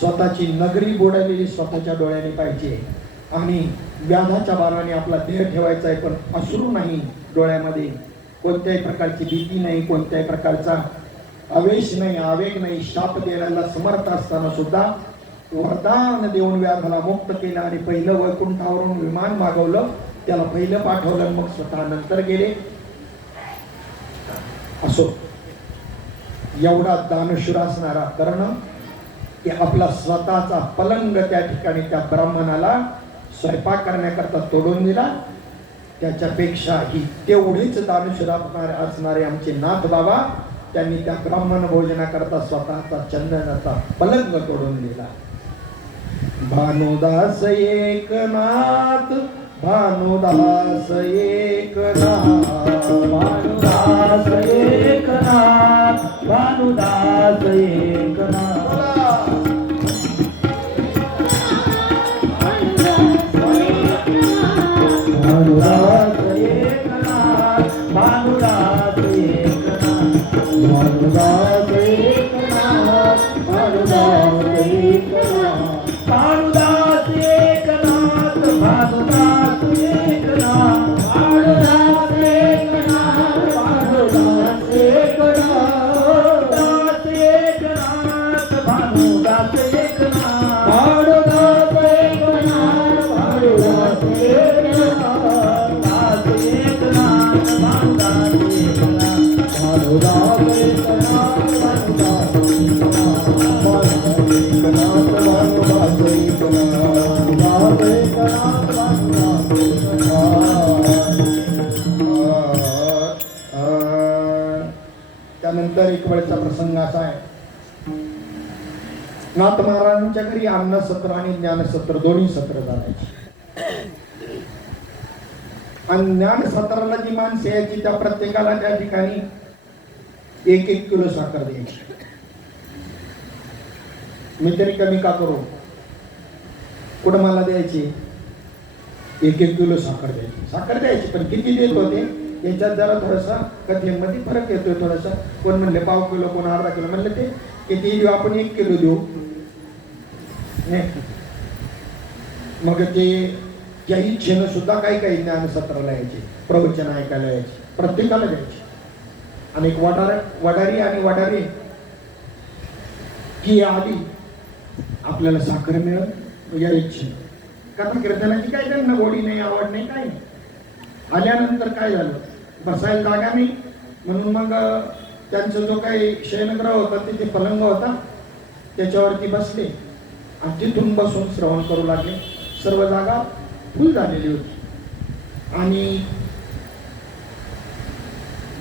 स्वतःची नगरी बुडालेली स्वतःच्या डोळ्याने पाहिजे आणि व्याधाच्या बाणाने आपला देह ठेवायचा आहे, पण अश्रू नाही डोळ्यामध्ये, कोणत्याही प्रकारची भीती नाही, कोणत्याही प्रकारचा आवेश नाही, आवेग नाही. शाप देण्याला समर्थ असताना सुद्धा वरदान देऊन व्याधाला मुक्त केलं आणि पहिलं वैकुंठावरून विमान मागवलं, त्याला पहिलं पाठवलं, मग स्वतः नंतर गेले. असो एवढा दानशूर असणारा कर्ण की आपला स्वतःचा पलंग त्या ठिकाणी त्या ब्राह्मणाला स्वयंपाक करण्याकरता तोडून दिला. त्याच्यापेक्षा ही तेवढीच दानशूर असणारे आमचे नाथ बाबा, त्यांनी त्या ब्राह्मण भोजनाकरता स्वतःचा चंदनाचा पलंग तोडून दिला. भानुदास एकनाथ, भानुदास एकनाथ, भानुदास एकनाथ, भानुदास एकनाथ. भानुदास एकनाथ, भानुदास एकनाथ, भानुदास एकनाथ, भानुदास एकनाथ, भानुदास एकनाथ, भानुदास एकनाथ, भानुदास एकनाथ, भानुदास एकनाथ, दास एकनाथ, भानुदास एकनाथ, भानुदास एकनाथ, भानुदास एकनाथ, दास एकनाथ, भानुदास एकनाथ, भानुदास एकनाथ, भानुदास त्यानंतर एक वेळचा प्रसंग असा आहे, नाथ महाराजांच्या घरी अन्न सत्र आणि ज्ञान सत्र दोन्ही सत्र झालायचे. आणि ज्ञान सत्राला जी माणसे यायची त्या प्रत्येकाला त्या ठिकाणी 1-1 किलो साखर द्यायची. मी तरी कमी का करू, कुठं मला द्यायची 1-1 किलो साखर द्यायची. साखर द्यायची पण किती देत होते याच्यात जरा थोडासा कथेमध्ये फरक येतोय थोडासा. कोण म्हणले 1/2 किलो, कोण अर्धा किलो, म्हणलं ते किती देऊ आपण 1 किलो देऊ. नाही. मग ते त्या इच्छेनं सुद्धा काही काही ज्ञानसत्राला यायचे, प्रवचन ऐकायला यायचे, प्रत्येकाला द्यायचे. आणि एक वडारी आणि वडारी की आली आपल्याला साखर मिळत या इच्छे. कारण कीर्तनाची काय त्यांना गोडी नाही, आवड नाही, काय नाही. आल्यानंतर काय झालं, बसायला जागा नाही म्हणून मग त्यांचा जो काही शयनगृह होता तिथे पलंग होता, त्याच्यावरती बसले आणि तिथून बसून श्रवण करू लागले. सर्व जागा फुल झालेली होती आणि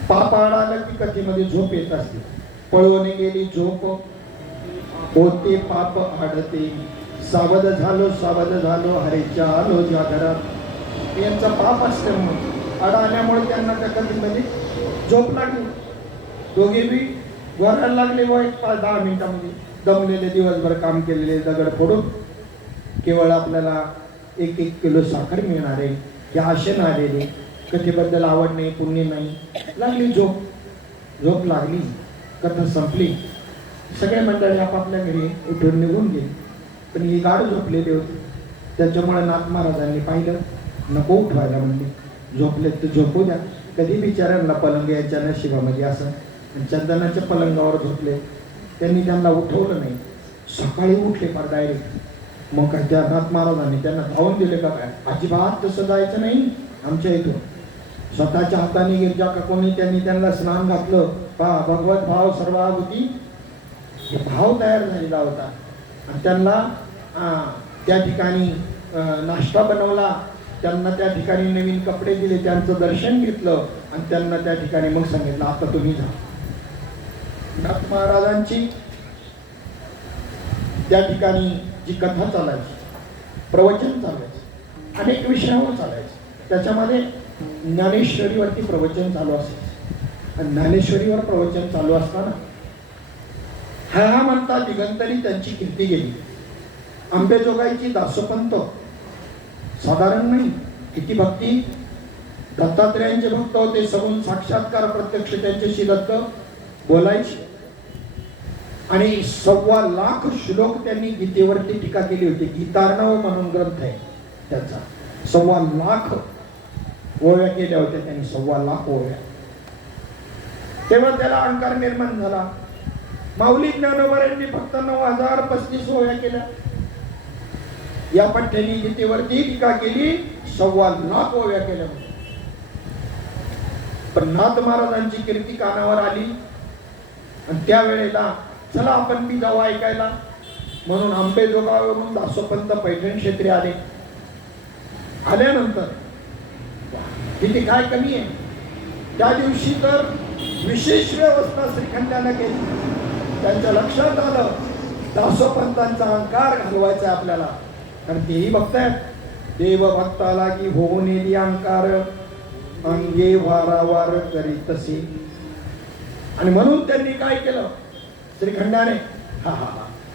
पाप आडाला की कथेमध्ये झोप येत असते. पळवणे गेली झोप होते पाप आडते, सावध झालो हरेच्या आलो ज्या घरात. यांचा पाप असल्यामुळे आडा आल्यामुळे त्यांना त्या कथेमध्ये झोप लागली. दोघे बी वरायला लागले व 5-10 मिनिटांमध्ये दमलेले, दिवसभर काम केलेले, दगड फोडून केवळ आपल्याला 1-1 किलो साखर मिळणार आहे या आशेनं आलेले. कथेबद्दल आवड नाही, पुण्य नाही. लागली झोप लागली, कथा संपली. सगळे मंडळी आपापल्या घरी उठून निघून गेली. पण ही गाढ झोपलेली होती. त्याच्यामुळे नाथ महाराजांनी पाहिलं, नको उठवायला म्हणले, झोपले तर झोपू द्या. कधी बिचाऱ्यांना पलंग याच्या नशिबामध्ये असं. चंदनाच्या पलंगावर झोपले, त्यांनी त्यांना उठवलं नाही. सकाळी उठले फार डायरेक्ट. मग काय त्या नाथ महाराजांनी त्यांना धावून दिले का काय, अजिबात तसं जायचं नाही आमच्या इथून. स्वतःच्या हाताने गिरजा का कोणी त्यांनी त्यांना स्नान घातलं. पहा, भगवत भाव सर्वाभूती हे भाव तयार झालेला होता. आणि त्यांना त्या ठिकाणी नाश्ता बनवला, त्यांना त्या ठिकाणी नवीन कपडे दिले, त्यांचं दर्शन घेतलं आणि त्यांना त्या ठिकाणी मग सांगितलं, आता तुम्ही जा. नाथ महाराजांची त्या ठिकाणी जी कथा चालायची, प्रवचन चालायचं, अनेक विषयावर चालायचं. त्याच्यामध्ये ज्ञानेश्वरीवरती प्रवचन चालू असायचं. आणि ज्ञानेश्वरीवर प्रवचन चालू असताना हा म्हणता दिगंतरी त्यांची कीर्ती गेली. आंबेजोगाईची दासोपंत साधारण नाही, किती भक्ती. दत्तात्रेयांचे भक्त होते, सगुण साक्षात्कार प्रत्यक्ष त्यांच्याशी दत्त बोलायचे. आणि 1.25 लाख श्लोक त्यांनी गीतेवरती टीका केली होती. गीतार्णव म्हणून ग्रंथ आहे त्याचा. 1.25 लाख ओव्या केल्या होत्या त्यांनी, 1.25 लाख ओव्या. तेव्हा त्याला अहंकार निर्माण झाला. माऊली ज्ञानोबा फक्त 9,035 ओव्या केल्या. या पठ्ठ्याने गीतेवरती टीका केली, 1.25 लाख ओव्या केल्या. पण नाथ महाराजांची कीर्ती कानावर आली आणि त्यावेळेला चला आपण बी जाऊ ऐकायला म्हणून आंबेजोगाईवरून दासोपंत पैठण क्षेत्री आले. आल्यानंतर तिथे काय कमी आहे, त्या दिवशी तर विशेष व्यवस्था श्रीखंडाने केली. त्यांच्या लक्षात आलं दासोपंतांचा अहंकार घालवायचा आपल्याला. कारण तेही बघतायत, देव भक्ताला की होऊन येली अहंकार अंगे वारावार करीत तसे. आणि म्हणून त्यांनी काय केलं श्रीखंडाने,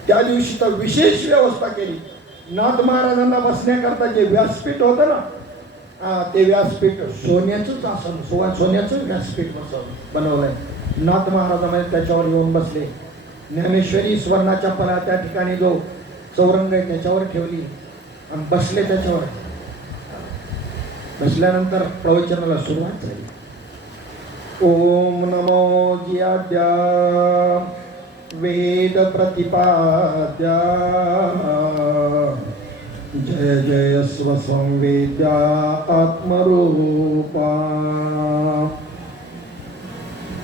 त्या दिवशी तर विशेष व्यवस्था केली. नाथ महाराजांना बसण्याकरता जे व्यासपीठ होतं ना, ते व्यासपीठ सोन्याचंच आसन, सोन्याचं व्यासपीठ बनवलंय. नाथ महाराजांमध्ये त्याच्यावर येऊन बसले. ज्ञानेश्वरी स्वर्णाच्या परा त्या ठिकाणी जो चौरंग आहे त्याच्यावर ठेवली आणि बसले त्याच्यावर. बसल्यानंतर प्रवचनाला सुरुवात झाली. ओम नमो जियाद्या वेद प्रतिपाद्या जय जय स्वसंवेद्या आत्मरूपा.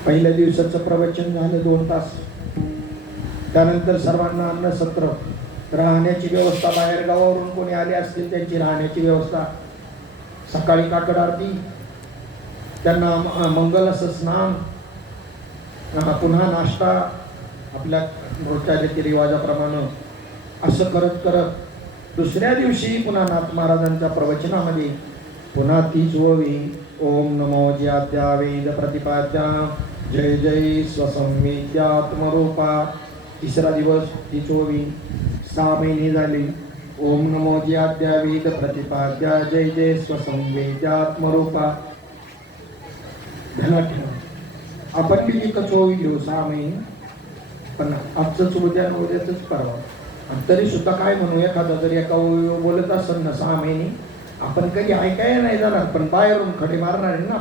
पहिल्या दिवसाचं प्रवचन झालं 2 तास. त्यानंतर सर्वांना अन्न सत्र, राहण्याची व्यवस्था, बाहेर गावावरून कोणी आले असतील त्यांची राहण्याची व्यवस्था, सकाळी काकड आरती, त्यांना मंगल असं स्नान, पुन्हा नाश्ता आपल्या रोजच्या रीतिरिवाजाप्रमाणे. असं करत करत दुसऱ्या दिवशी पुन्हा नाथ महाराजांच्या प्रवचनामध्ये पुन्हा तीच ओवी, ओम नमो ज्याद्या वेद प्रतिपाद्या जय जय स्वसंवेद्यात्मरूपा. तिसरा दिवस तीच ओवी. 6 महिने झाले. ओम नमो ज्याद्या वेद प्रतिपाद्या जय जय स्वसंवेद्यात्मरूपा. ध्यानात ठेवा, आपण बी एकच ओवी घेऊ 6 महिने, पण आजच उद्याच परवा आणि तरी सुद्धा काय म्हणू, एखादा जरी एका ओळीवर बोलत असेल ना 6 महिने, आपण कधी ऐकायला नाही जाणार, पण बाहेरून खडे मारणार आहे ना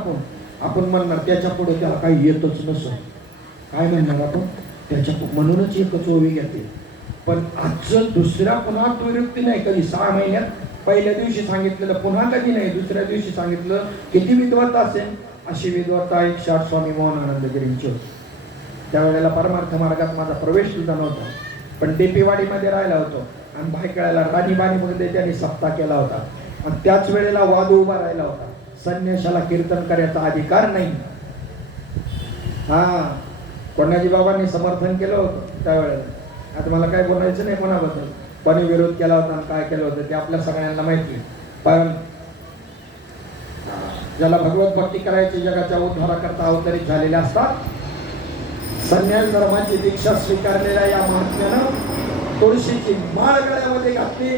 आपण म्हणणार त्याच्या पुढे त्याला काही येतच नसो. काय म्हणणार आपण, त्याच्या म्हणूनच एकच ओवी घेते. पण आजचं दुसऱ्या पुन्हा दुर्युक्ती नाही कधी. 6 महिन्यात पहिल्या दिवशी सांगितलेलं पुन्हा कधी नाही, दुसऱ्या दिवशी सांगितलं. किती विद्वत्ता असेल, अशी विद्वत्ता एक शाट स्वामी मोहनानंद गिरींची होती. त्यावेळेला परमार्थ मार्गात माझा प्रवेश सुद्धा नव्हता, पण टेपेवाडीमध्ये राहिला होतो आणि भायखळ्याला राणीबाणीमध्ये त्यांनी सप्ताह केला होता. आणि त्याच वेळेला वाद उभा राहिला होता, संन्याशाला कीर्तन करायचा अधिकार नाही. हा, कोणाजी बाबांनी समर्थन केलं होतं त्यावेळेला. आता मला काय बोलायचं नाही कोणाबद्दल, कोणी विरोध केला होता आणि काय केलं होतं ते आपल्या सगळ्यांना माहिती. पण ज्याला भगवत भक्ती करायची, जगाच्या उद्धाराकरता अवतरित झालेले असतात, संन्यास धर्माची दीक्षा स्वीकारलेल्या या महात्म्यानं तुळशीची माळ गळ्यामध्ये घातली.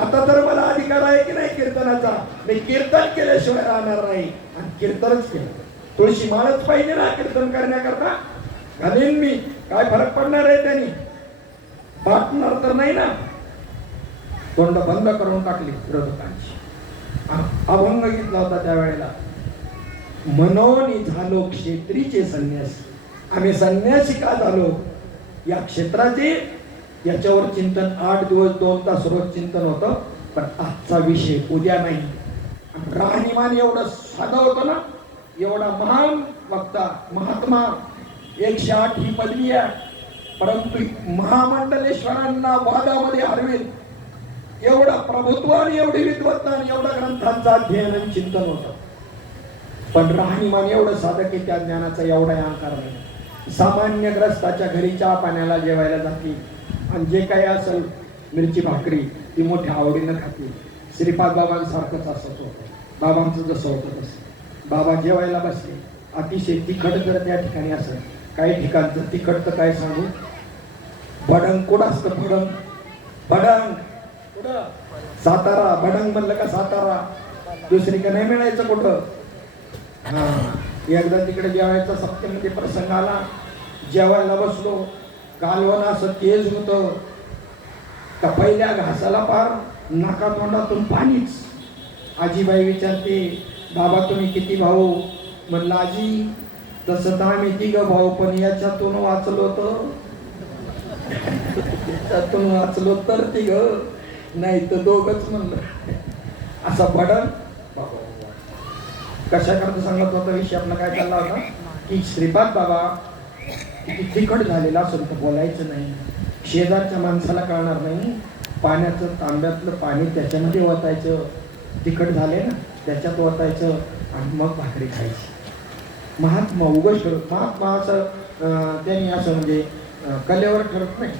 आता तर मला अधिकार आहे की नाही कीर्तनाचा, मी कीर्तन केल्याशिवाय राहणार नाही आणि कीर्तनच केलं. तुळशी माळच पाहिजे ना कीर्तन करण्याकरता, घालीन मी, काय फरक पडणार आहे त्यांनी, वाटणार तर नाही ना. तोंड बंद करून टाकली विरोधकांची. अभंग घेतला होता त्यावेळेला, मनोनी झालो क्षेत्रीचे संन्यासी. आम्ही संन्यासी का झालो या क्षेत्राचे, याच्यावर चिंतन 8 दिवस 2 तास रोज चिंतन होतं. पण आजचा विषय उद्या नाही. राहणीमान एवढं साधं होतं ना, एवढा महान वक्ता महात्मा, 108 ही पदवी आहे, परंतु महामंडलेश्वरांना वादामध्ये हरवेल एवढा प्रभुत्व आणि एवढी विद्वत्ता आणि एवढा ग्रंथांचा अध्ययन आणि चिंतन होतं. पण राहणीमान एवढं साधं की त्या ज्ञानाचा एवढा अहंकार नाही. सामान्य ग्रस्ताच्या घरी चहा पाण्याला जेवायला जातील आणि जे काही असेल मिरची भाकरी ती मोठ्या आवडीनं खातील. श्रीपाद बाबांसारखंच असत होतं, बाबांचं जसं होतं तसं. बाबा जेवायला बसले, अतिशय तिखट जर त्या ठिकाणी असेल, काही ठिकाणचं तिखट तर काय सांगू, भडंग कुठं असतं, भडंग कुठं, सातारा. भडंग म्हणलं का सातारा, दुसरीकडे नाही मिळायचं कुठं. हा, एकदा तिकडे जेवायचा सप्त्यामध्ये प्रसंग आला, जेवायला बसलो, कालवण असं तेज होतं का पहिल्या घासाला पार नाका तोंडातून पाणीच. आजीबाई विचारते, बाबा तुम्ही किती भाऊ? म्हणलं आजी तसं तर आम्ही 3 भाऊ, पण याच्यातून वाचलो तर 3, नाही तर 2च म्हणलं. असा भडन कशा करता सांगत होता. विषय आपला काय चालला होता की श्रीपाद बाबा किती तिखट झालेला असेल तर बोलायचं नाही, शेजारच्या माणसाला कळणार नाही. पाण्याचं तांब्यातलं पाणी त्याच्यामध्ये ओतायचं, तिखट झाले ना त्याच्यात ओतायचं आणि मग भाकरी खायची. महात्मा उगच ठरत, महात्मा असं त्यांनी असं म्हणजे कलेवर ठरत नाही.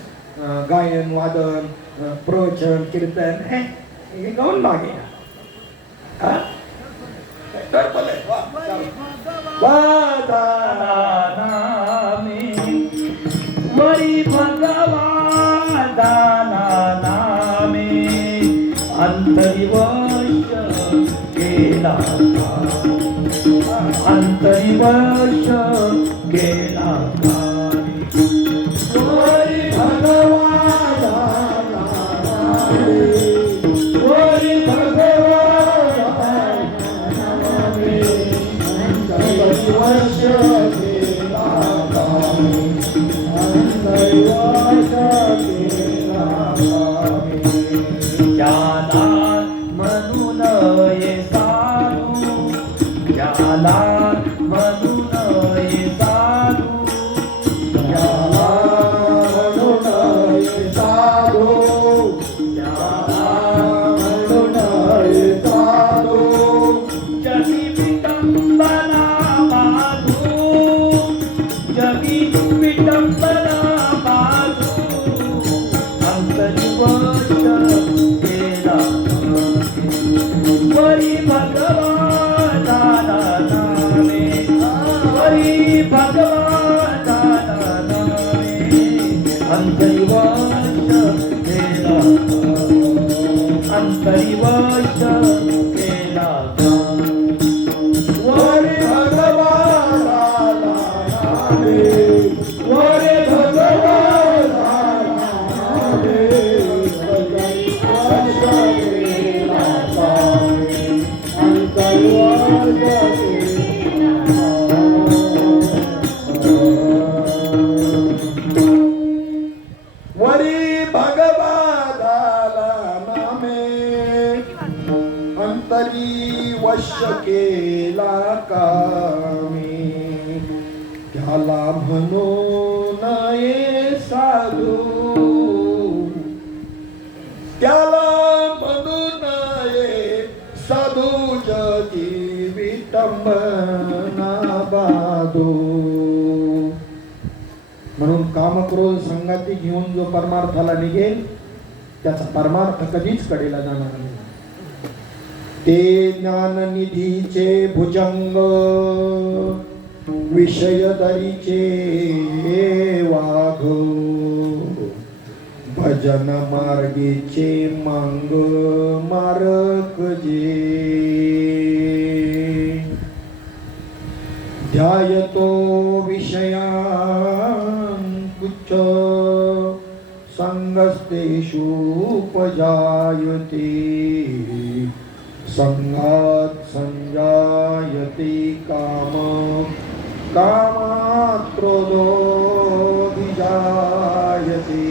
गायन वादन प्रवचन कीर्तन हे गाऊन मागे वरी भगवान नामे अंतरिवश केला, अंतरिवश केला. वरी भगवान नामे, वरी भगवान नामे अंतरिवश केला, अंतरिवश केला. ज्याला म्हणून ये साधू, ज्याला म्हणून ये साधू, ज्याला म्हणून ये साधू, ज्याला म्हणून ये साधू. जगी विटंबना बाधू, जगी विटंबना बाधू, अंतरिवश केला. वरी भगवान नामे, वरी भगवान नामे अंतरिवश केला, अंतरिवश केला. वरी भगवान नामे, वरी भगवान नामे अंतरी वश केला कामी त्याला म्हणू नये साधू त्याला म्हणू नये साधू जगी विटंबना बाधू. म्हणून कामक्रोध संगाती घेऊन जो परमार्थाला निघेल त्याचा परमार्थ कधीच कडेला जाणार नाही. ते ज्ञाननिधीचे भुजंग विषयदरीचे वाघ भजन मार्गीचे मांग मारक जे ध्यायतो विषयां कुच्च संगस्तेषु उपजायते संगात संजायते काम कामात् क्रोधो विजायते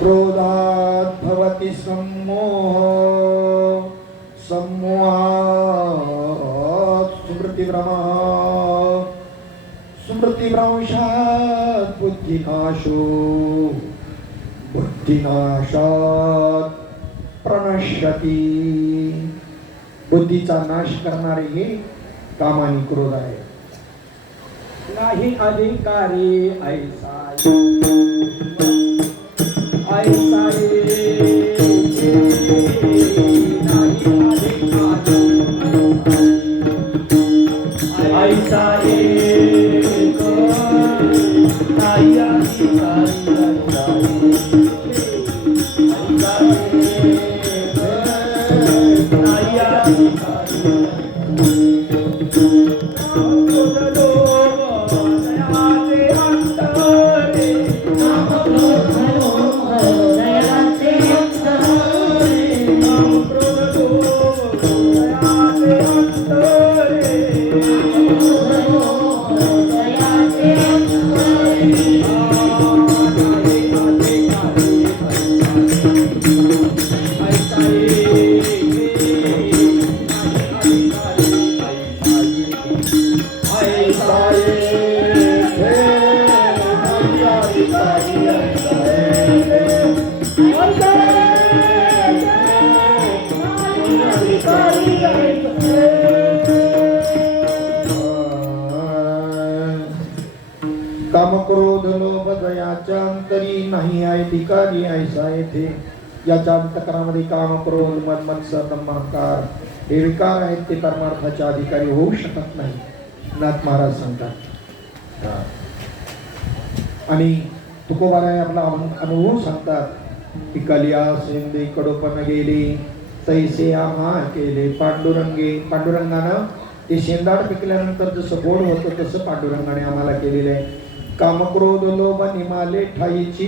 क्रोधात् भवति सम्मोह सम्मोहात् स्मृतिभ्रमः स्मृतिभ्रंशात् बुद्धिनाशो बुद्धिनाशात् प्रणश्यति. बुद्धीचा नाश करणारे हे काम आणि क्रोध आहे. नाही अधिकारी ऐसा ऐसा ऐसा एक नाही कामक्रोध लोभ दयाच्या अंतरी नाही आहे अधिकारी ऐसा येथे. याच्या अंतकरामध्ये काम क्रोध मद मत्सर अहंकार हे विकार आहेत ते परमार्थाच्या अधिकारी होऊ शकत नाही. नाथ महाराज सांगतात आणि तुकोबाराय आपला अनुभव सांगतात की कलिया सेंदे कडोपण गेले तैसे आम्हा केले पांडुरंगे. पांडुरंगानं ते शेंदाड पिकल्यानंतर जसं गोड होतं तसं पांडुरंगाने आम्हाला केलेलं आहे. कामक्रोध लोभ निमाले ठाईची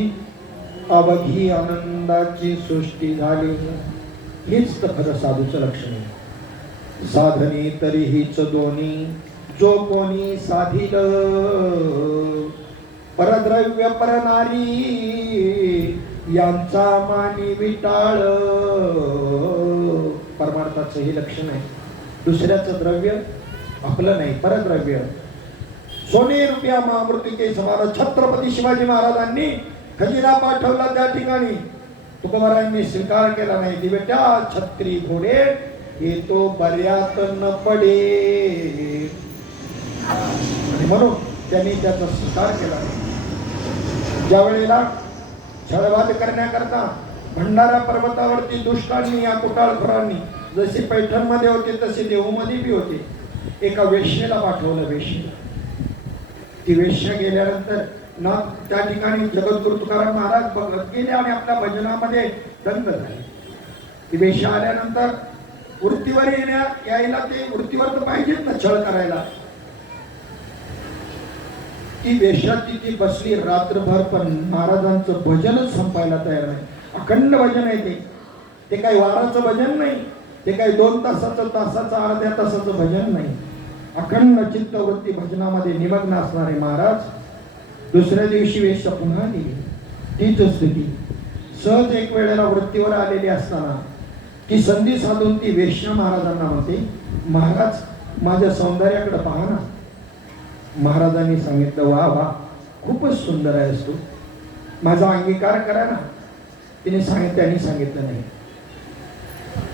अवघी आनंदाची सृष्टी झाली. हेच तर खरं साधूचं लक्षण आहे. साधने तरी हीच दोन्ही जो कोणी साधिल परद्रव्य परनारी यांचा मानी विटाळ. परमार्थाचं हे लक्षण आहे. दुसऱ्याचं द्रव्य आपलं नाही, परद्रव्य. सोने रुपया महामृत्यूके समान छत्रपती शिवाजी महाराजांनी खजिना पाठवला त्या ठिकाणी तुकोबारायांनी स्वीकार केला नाही. ती बेटा छत्री घोडे येतो बऱ्यात न पडे आणि म्हणून त्यांनी त्याचा स्वीकार केला नाही. ज्या वेळेला छळवाद करण्याकरता भंडारा पर्वतावरती दुष्टांनी या कुटाळखोरांनी जसे पैठणमध्ये होते तसे देहूमध्ये बी होते. एका वेश्येला पाठवलं. वेश्येला ती वेश्या गेल्यानंतर ना त्या ठिकाणी जगद्गुरु तुकाराम महाराज बघत गेले आणि आपल्या भजनामध्ये दंग झाले. ती वेश्या आल्यानंतर वृत्तीवर यायला ते वृत्तीवर तर पाहिजेत ना छळ करायला. ती वेश्या तिथे बसली रात्रभर पण महाराजांचं भजनच संपायला तयार नाही. अखंड भजन आहे ते काही वाराचं भजन नाही, ते काही 2 तासाचं अर्ध्या तासाचं भजन नाही. अखंड चित्तवृत्ती भजनामध्ये निमग्न असणारे महाराज दुसऱ्या दिवशी वेश्या पुन्हा गेली. तीच स्थिती. सहज एक वेळेला वृत्तीवर आलेली असताना ती संधी साधून ती वेश्या महाराजांना म्हणते, महाराज माझ्या सौंदर्याकडे पहा ना. महाराजांनी सांगितलं, वा वा, खूपच सुंदर आहेस तू, माझा अंगीकार करा ना. त्यांनी सांगितलं नाही.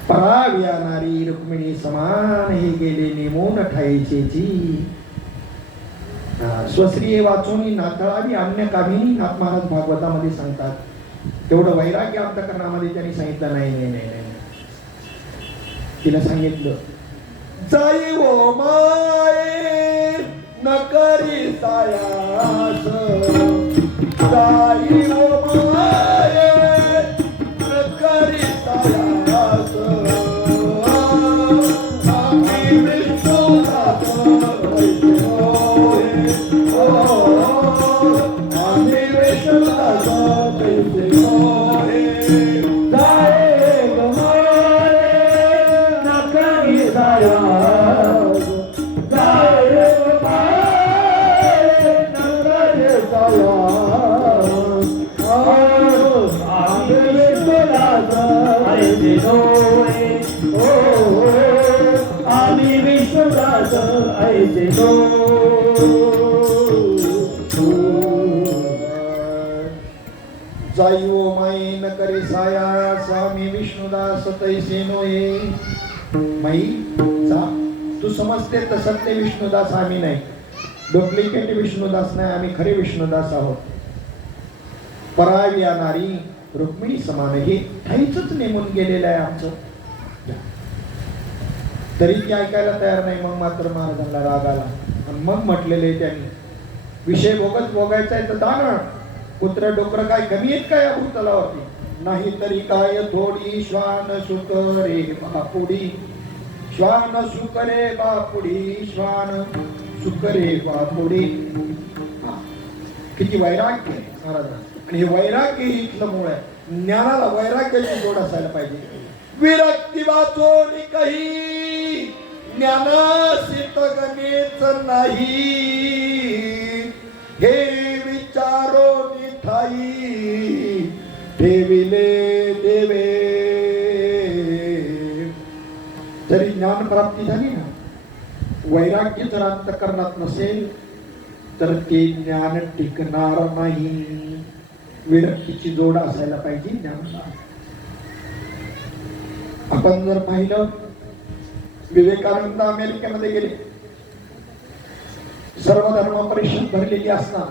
पराव्या नारी रुक्मिणी समान हे गेले नेमून ठाईचेची. स्वश्री वाचून नातळावी अन्य कामिनी, नाथ महाराज भागवतामध्ये सांगतात. तेवढं वैराग्य अंतःकरणामध्ये त्यांनी सांगितलं नाही नाही नाही नाही. तिला सांगितलं, जाई ओ माये न करी सायास, जाई ओ माये न करी सायास, आम्ही विष्णुदास पैसे होय, आम्ही विष्णुदास पैसे होय. जाए गो माये न करी सायास, जाए गो माये न करी सायास, आम्ही विष्णुदास ऐसे होय, आम्ही विष्णुदास ऐसे होय. जाई ओ माई न करे साया, स्वामी विष्णुदास तैसे नोये. माई जा, तू समजते तसं ते विष्णुदास आम्ही नाही, डुप्लिकेट विष्णुदास नाही, आम्ही खरे विष्णुदास आहोत. पराव्या नारी रुक्मिणी समान हे ठाईच नेमून गेलेलं आहे आमचं. तरी ती ऐकायला तयार नाही. मग मात्र महाराजांना राग आला आणि मग म्हटलेले त्यांनी, विषय भोगायचा आहे तर दान. कुत्र डोकर काय कमी आहेत काय या भूतलावरती? नाही तरी काय थोडी श्वान सुख रे बापुडी, श्वान सुख रे बापुडी, श्वान सुख रे बापुडी. किती वैराग्य आहे महाराजांना. आणि हे वैराग्य इथलं मूळ आहे. ज्ञानाला वैराग्याची जोड असायला पाहिजे. विरक्ती वाचून काही ज्ञानासित गणेच नाही, हे विचारो निठाई ठेविले देवे. जरी ज्ञान प्राप्ती झाली ना, वैराग्य जर अंतःकरणात नसेल तर ते ज्ञान टिकणार नाही. विरक्तीची जोड असायला पाहिजे ज्ञानाला. आपण जर पाहिलं, विवेकानंद अमेरिकेमध्ये गेले, सर्व धर्म परिषद भरलेली असणार.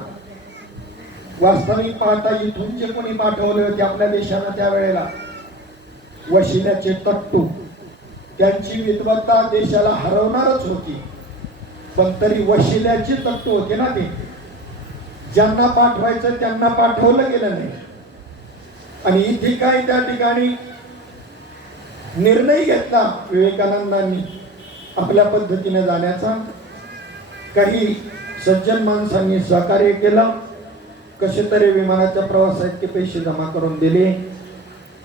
वास्तविक पाहता इथून जे कोणी पाठवले होते आपल्या देशाला त्यावेळेला, वशिल्याचे तट्टू, त्यांची विद्वत्ता देशाला हरवणारच होती. पण तरी वशिल्याची तट्टू होते ना ते, ज्यांना पाठवायचं त्यांना पाठवलं गेलं नाही. आणि इथे काय त्या ठिकाणी निर्णय घेतला विवेकानंदांनी आपल्या पद्धतीने जाण्याचा. काही सज्जन माणसांनी सहकार्य केलं. कसे तरी विमानाच्या प्रवासाचे पैसे जमा करून दिले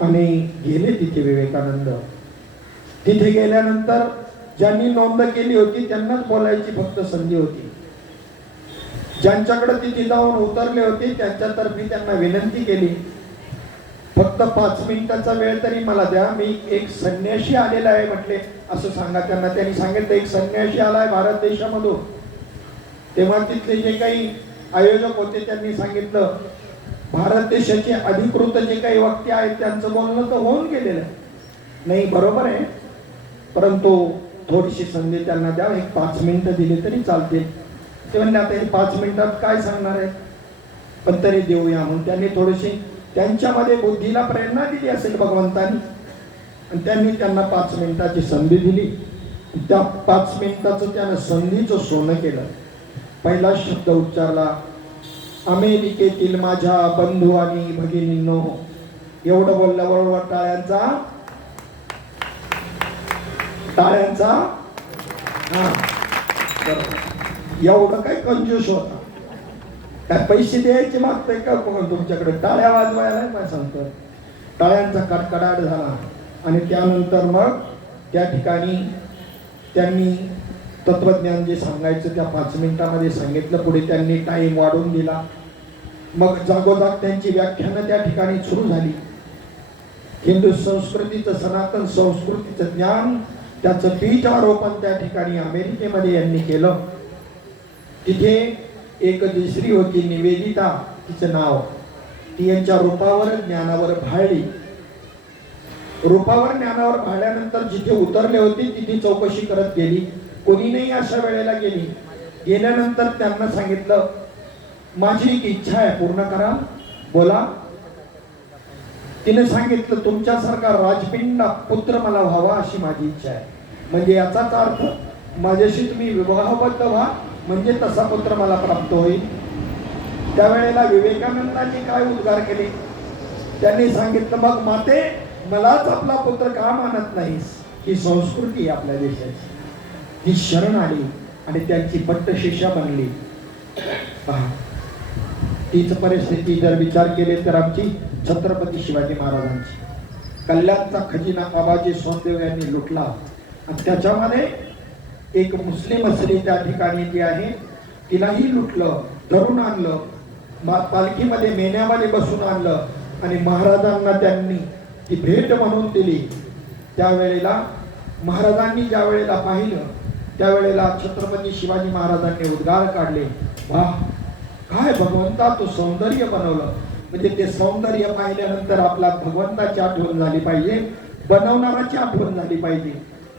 आणि गेले तिथे विवेकानंद. तिथे गेल्यानंतर ज्यांनी नोंद केली होती त्यांनाच बोलायची फक्त संधी होती. ज्यांच्याकडे तिथे जाऊन उतरले होते त्यांच्यातर्फे त्यांना विनंती केली, फक्त 5 मिनिटाचा वेळ तरी मला द्या, मी एक संन्याशी आलेला आहे म्हटले असं सांगा त्यांना. त्यांनी सांगितलं एक संन्याशी आलाय भारत देशामधून. तेव्हा तिथले जे काही आयोजक होते त्यांनी सांगितलं, भारत देशाचे अधिकृत जे काही वक्ते आहेत त्यांचं बोलणं तर होऊन गेलेलं आहे. नाही बरोबर आहे, परंतु थोडीशी संधी त्यांना द्या, एक 5 मिनिटं दिली तरी चालतील. ते म्हणले आता हे 5 मिनिटात काय सांगणार आहे, पण तरी देऊया म्हणून त्यांनी थोडीशी त्यांच्यामध्ये बुद्धीला प्रेरणा दिली असेल भगवंतानी आणि त्यांनी त्यांना 5 मिनिटाची संधी दिली. त्या 5 मिनिटाचं त्यानं संधीचं सोनं केलं. पहिला शब्द उच्चारला, अमेरिकेतील माझ्या बंधू आणि भगिनींनो. एवढं बोलल्याबरोबर टाळ्यांचा हा एवढं काय कंजूस होता, काय पैसे द्यायचे मागताय का बघून तुमच्याकडे, टाळ्या वाजवायला काय सांगतो. टाळ्यांचा कडकडाट झाला आणि त्यानंतर मग त्या ठिकाणी त्यांनी तत्वज्ञान जे सांगायचं त्या 5 मिनिटांमध्ये सांगितलं. पुढे त्यांनी टाइम वाढवून दिला. मग जागोजाग त्यांची व्याख्यानं त्या ठिकाणी सुरू झाली. हिंदू संस्कृतीचं सनातन संस्कृतीचं ज्ञान त्याचं बीजारोपण त्या ठिकाणी अमेरिकेमध्ये यांनी केलं. तिथे एक दुसरी होती निवेदिता, तिचं नाव, ती यांच्या रूपावर ज्ञानावर भाळली. रूपावर ज्ञानावर भाळल्यानंतर जिथे उतरले होते तिथे चौकशी करत गेली. कोणी नाही अशा वेळेला गेली. गेल्यानंतर त्यांना सांगितलं, माझी एक इच्छा आहे, पूर्ण करा, बोला. तिने सांगितलं, तुमच्यासारखा राजपिंडा पुत्र मला व्हावा अशी माझी इच्छा आहे. म्हणजे याचाच अर्थ माझ्याशी तुम्ही विवाहबद्ध व्हा, म्हणजे तसा पुत्र मला प्राप्त होईल. त्यावेळेला विवेकानंदांनी काय उद्गार केले, त्यांनी सांगितलं, मग माते मलाच आपला पुत्र का मानत नाहीस? ही संस्कृती आपल्या देशाची. ही शरण आली आणि त्यांची पट्ट शिष्या बनली. तीच परिस्थिती जर विचार केले तर आमची छत्रपती शिवाजी महाराजांची. कल्याणचा खजिना आबाजी सोनदेव यांनी लुटला आणि त्याच्यामध्ये एक मुस्लिम स्त्री त्या ठिकाणी जी आहे तिलाही लुटलं, धरून आणलं, पालखीमध्ये मेन्यामध्ये बसून आणलं आणि महाराजांना त्यांनी ती भेट म्हणून दिली. त्यावेळेला महाराजांनी ज्या वेळेला पाहिलं त्यावेळेला छत्रपती शिवाजी महाराजांनी उद्गार काढले, वाह, काय भगवंता तू सौंदर्य बनवलं. म्हणजे ते सौंदर्य पाहिल्यानंतर आपला भगवंताची आठवण झाली पाहिजे, बनवणाराची आठवण झाली पाहिजे.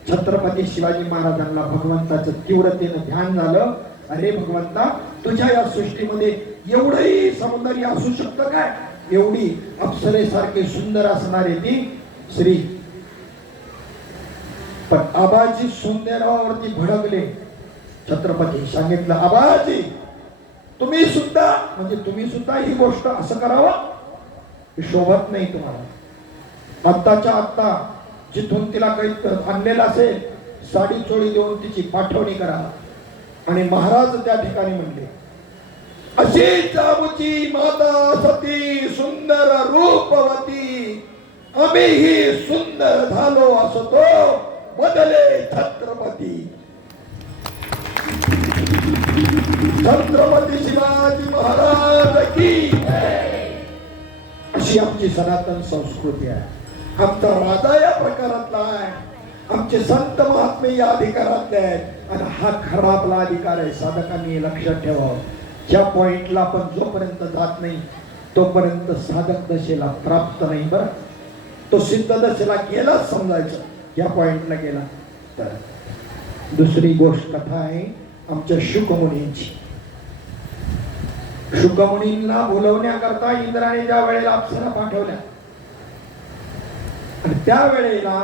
छत्रपती शिवाजी महाराजांना भगवंताचं तीव्रतेनं ध्यान झालं. अरे भगवंता, तुझ्या या सृष्टीमध्ये एवढंही सौंदर्य असू शकतं काय? एवढी अप्सरेसारखे सुंदर असणारे ती श्री. पण आबाजी सुंदरावरती भडकले. छत्रपती सांगितलं, आबाजी तुम्ही सुद्धा ही गोष्ट असं करावं शोभत नाही तुम्हाला. आत्ताच्या आत्ता जिथून तिला काही आणलेलं असेल साडी चोळी देऊन तिची पाठवणी करा. आणि महाराज त्या ठिकाणी म्हणले, अशी जाऊची माता सती सुंदर रूपवती, आम्हीही सुंदर झालो असतो बदले छत्रपती. छत्रपती शिवाजी महाराज की. अशी आमची सनातन संस्कृती आहे. आमचा राजा या प्रकारातला आहे, आमचे संत महात्मे या अधिकारातले आहेत आणि हा खरा आपला अधिकार आहे. साधकांनी लक्षात ठेवावं, ज्या पॉइंटला आपण जोपर्यंत जात नाही तोपर्यंत साधक दशेला प्राप्त नाही. बरं, तो सिद्ध दशेला गेला समजायचं, या पॉइंटला गेला तर. दुसरी गोष्ट कथा आहे आमच्या शुकमुनींची. शुकमुनींना बोलवण्याकरता इंद्राने ज्या वेळेला अप्सरा पाठवल्या आणि त्यावेळेला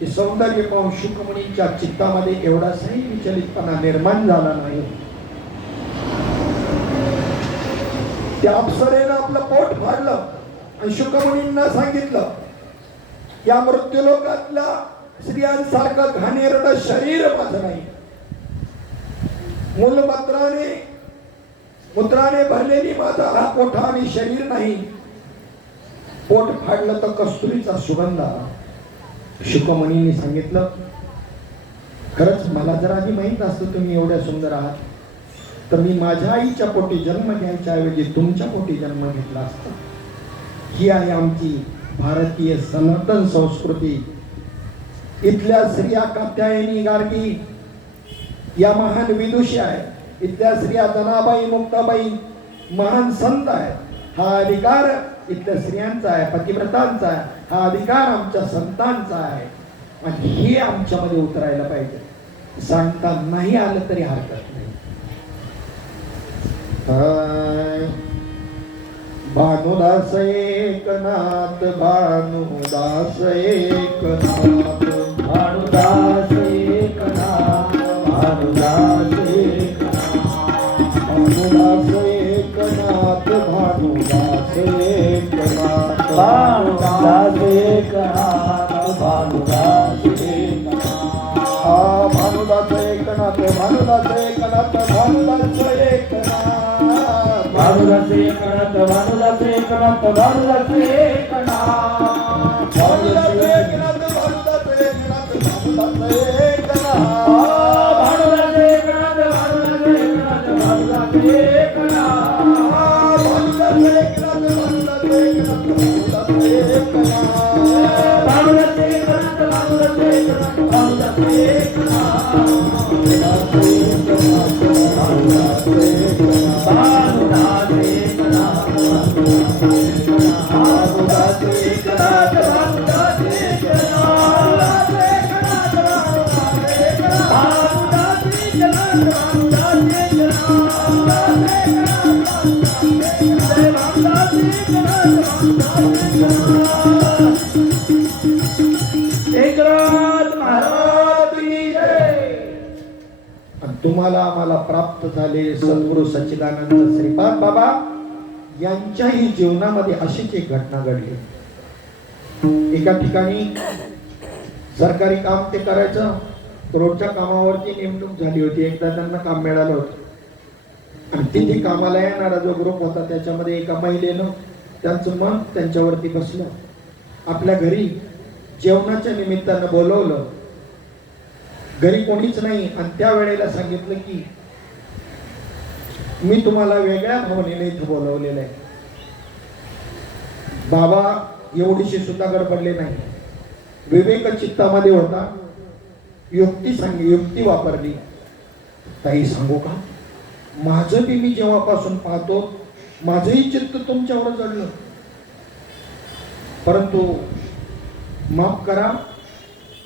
हे सौंदर्य पाहून शुकमुनींच्या चित्तामध्ये एवढासाही विचलितपणा निर्माण झाला नाही. त्या अप्सरेनं आपलं पोट फाडलं आणि शुकमुनींना सांगितलं, या मृत्यूलोकातल्या स्त्रियांसारखं घाणेरडं शरीर माझं नाही. मूत्राने भरलेली माझा हा पोठा आणि शरीर नाही. पोट फाडलं तर कस्तुरीचा सुगंध आला. शुकमुनींनी सांगितलं, खरंच मला जर आधी माहित असतं तुम्ही एवढ्या सुंदर आहात तर मी माझ्या आईच्या पोटी जन्म घ्यायच्या ऐवजी तुमच्या पोटी जन्म घेतला असता. ही आहे आमची भारतीय सनातन संस्कृती. इथल्या स्त्रिया कात्यायनी गार्गी या महान विदुषी आहेत. इथल्या स्त्रिया जनाबाई मुक्ताबाई महान संत आहेत. हा अधिकार इथल्या स्त्रियांचा आहे, पतिव्रतांचा आहे. हा अधिकार आमच्या संतांचा आहे आणि हे आमच्यामध्ये उतरायला पाहिजे. सांगता नाही आलं तरी हरकत नाही. भानुदास एकनाथ, भानुदास एकनाथ, भानुदास एकनाथ, भानुदास एकनाथ, भानुदास एकनाथ, भानुदास एकनाथ, भानुदास एकनाथ, भानुदास एकनाथ. भानुदास एकनाथ, भानुदास एकनाथ, भानुदास एकनाथ, भानुदास एकनाथ, भानुदास एकनाथ, भानुदास एकनाथ, भानुदास एकनाथ, भानुदास एकनाथ, भानुदास एकनाथ. भानुदास एकनाथ, भानुदास एकनाथ, भानुदास एकनाथ, भानुदास एकनाथ. एकनाथ महाराज की जय. आणि तुम्हाला आम्हाला प्राप्त झाले सद्गुरु सच्चिदानंद श्रीपाद बाबा यांच्याही जीवनामध्ये अशीच एक घटना घडली. एका ठिकाणी सरकारी काम ते करायचं, रोजच्या कामावरती नेमणूक झाली होती. एकदा त्यांना काम मिळालं होतं आणि तिथे कामाला येणारा जो ग्रुप होता त्याच्यामध्ये एका महिलेनं त्यांचं मन त्यांच्यावरती बसलं. आपल्या घरी जेवणाच्या निमित्तानं बोलवलं. घरी कोणीच नाही आणि त्या वेळेला सांगितलं की मी तुम्हाला वेगळ्या भावनेने इथं बोलवलेलं आहे. बाबा एवढीशी सुद्धा गडबडले नाही. विवेक चित्तामध्ये होता. युक्ती वापरली. ताई सांगू का, माझं बी मी जेव्हापासून पाहतो माझंही चित्त तुमच्यावर जडलं, परंतु माफ करा,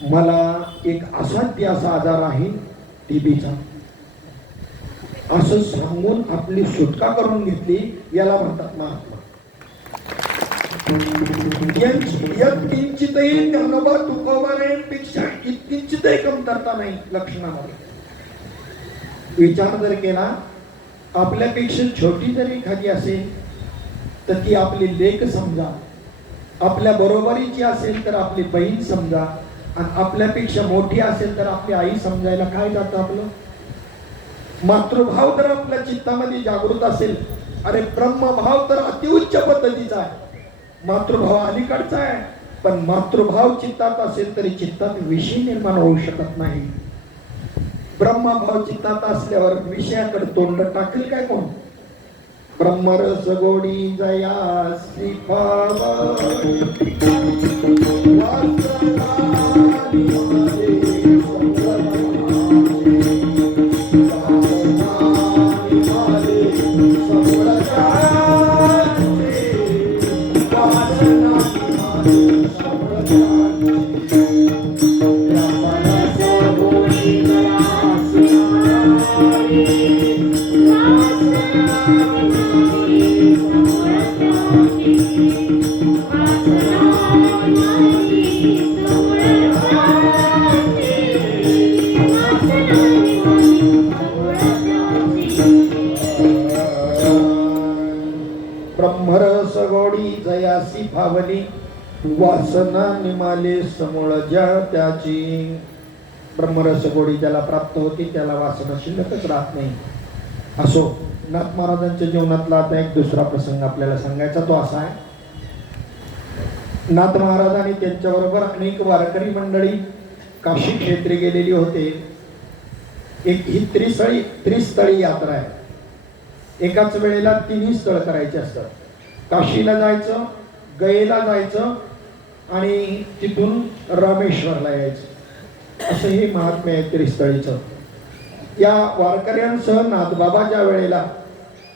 मला एक असाध्य असा आजार आहे टीबीचा. असं सांगून आपली सुटका करून घेतली. याला म्हणतात महात्मा. किंचितही ज्ञानोबा तुकोबारायांपेक्षा किंचितही कमतरता नाही लक्षणामध्ये. विचार जर केला, आपल्यापेक्षा छोटी जरी एखादी असेल तर ती आपली लेक समजा, आपल्या बरोबरीची असेल तर आपली बहीण समजा, आणि आपल्यापेक्षा मोठी असेल तर आपली आई समजायला काय जातं आपलं. मातृभाव तर आपल्या चित्तामध्ये जागृत असेल, अरे ब्रह्मभाव तर अतिउच्च पद्धतीचा आहे. मातृभाव अलीकडचा आहे, पण मातृभाव चित्तात असेल तरी चित्तात विषय निर्माण होऊ शकत नाही. ब्रह्मभाव चित्तात असल्यावर विषयाकडे तोंड टाकेल काय कोण. ब्रह्मरस गोडी जया श्रीपाद ब्रह्मरस गोडी जयासी फावली वासना निमाले समूळ ज्या त्याची. ब्रह्मरस गोडी ज्याला प्राप्त होती त्याला वासना शिल्लकच राहत नाही. असो, नाथ महाराजांच्या जीवनातला आता एक दुसरा प्रसंग आपल्याला सांगायचा. तो असा आहे, नाथ महाराज आणि त्यांच्याबरोबर अनेक वारकरी मंडळी काशी क्षेत्री गेलेली होते. एक ही त्रिस्थळी यात्रा आहे. एकाच वेळेला तिन्ही स्थळ करायचे असतात. काशीला जायचं, गयेला जायचं आणि तिथून रामेश्वरला यायचं. असं हे महात्म्य आहे त्रिस्थळीचं. या वारकऱ्यांसह नाथबाबा ज्या वेळेला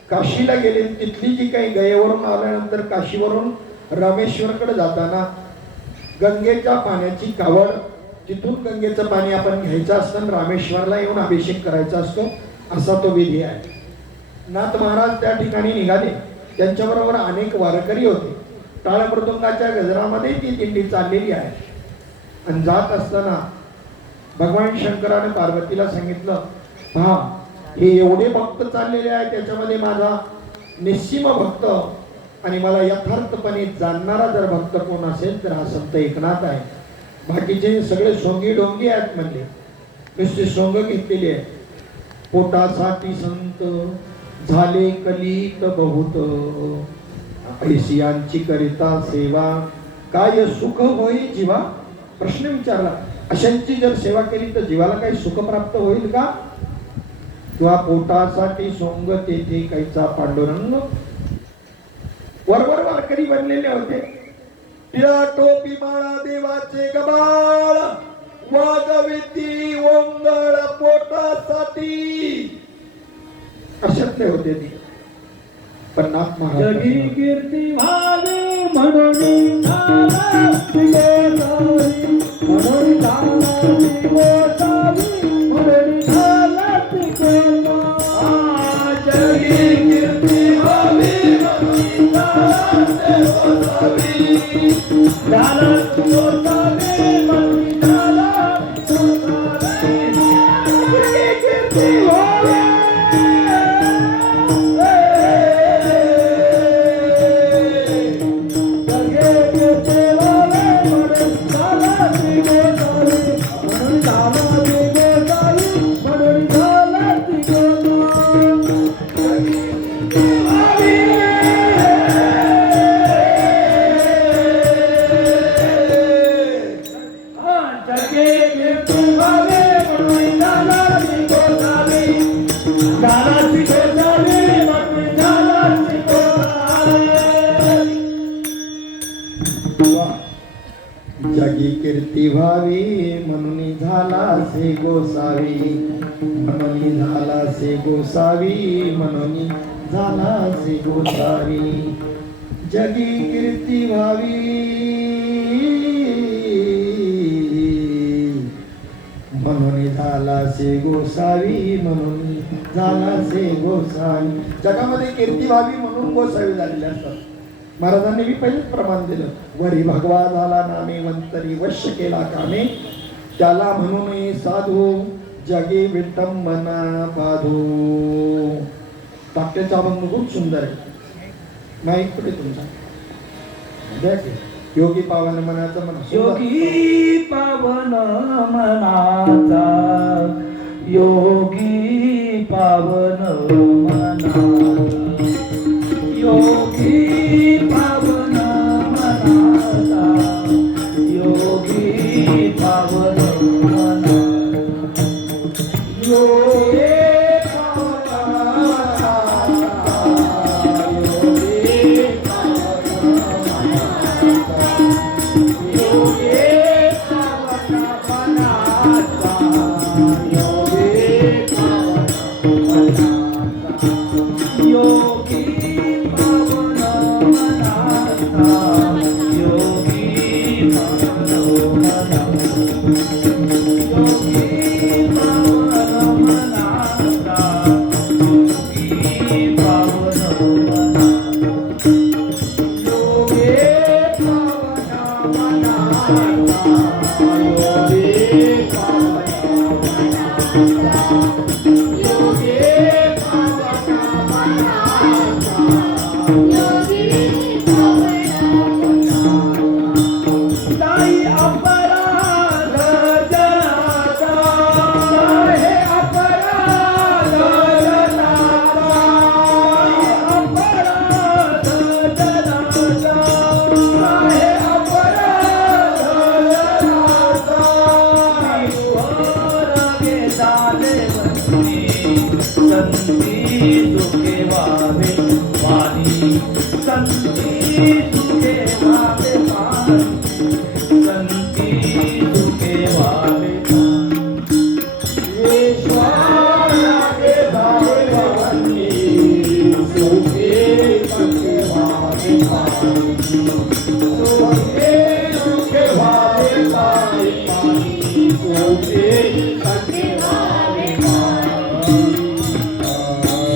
काशीला गेले, तिथली जी काही गयेवरून आल्यानंतर काशीवरून रामेश्वरकडे जाताना गंगेच्या पाण्याची कावड, तिथून गंगेचं पाणी आपण घ्यायचं असतं, रामेश्वरला येऊन अभिषेक करायचा असतो, असा तो विधी आहे. नाथ महाराज त्या ठिकाणी निघाले. त्यांच्याबरोबर अनेक वारकरी होते. टाळ मृदुंगाच्या गजरामध्ये ती दिंडी चाललेली आहे. आणि जात असताना भगवान शंकराने पार्वतीला सांगितलं, पहा हे एवढे भक्त चाललेले आहे, त्याच्यामध्ये माझा निस्सीम भक्त आणि मला यथार्थपणे जाणणारा जर भक्त कोण असेल तर हा संत एकनाथ आहे. बाकीचे सगळे सोंगी डोंगी आहेत म्हणले, नुसते सोंग घेतलेली आहे. पोटासाठी संत झाले कलित बहुत, ऐशियांची करिता सेवा काय सुख होई जीवा. प्रश्न विचारला, अशांची जर सेवा केली तर जीवाला काही सुख प्राप्त होईल का. किंवा पोटासाठी सोंग तेथे काहीचा पांडुरंग. वरवर वारकरी बनलेले होते. टिळा टोपी माळा देवाचे गबाळ, वाजविती ओंगळ पोटासाठी अशक्य होते ते. पण नाथ महाराज जगी कीर्ती व्हावी म्हणून झाला तिगोसावी, म्हणून झाला तिगोसावी, म्हणून झाला तिगोसावी. जगी कीर्ती व्हावी म्हणून झाला तिगोसावी. झाला तिगोसावी, म्हणून झाला तिगोसावी. जगी कीर्ती व्हावी. जगी कीर्ती व्हावी म्हणून झाला से गोसावी, म्हणून झाला से गोसावी, म्हणून झाला से गोसावी. जगी कीर्ती व्हावी म्हणून झाला से गोसावी, म्हणून झाला से गोसावी. जगामध्ये कीर्ती व्हावी म्हणून गोसावी झालेले असतात. महाराजांनी मी पहिलेच प्रमाण दिलं. वरी भगवा झाला नामे वंतरी वश्य केला कामे, त्याला म्हणून साधू जगे विटंबना बाधू. टाकट्याचा अभंग खूप सुंदर आहे. माईक कुठे तुमचा? द्या की. योगी पावन मनाचं म्हणा. योगी पावन मनाचा, योगी पावन मनाचा, योगी पावन मनाचा, योगी पावन मनाचा, योगी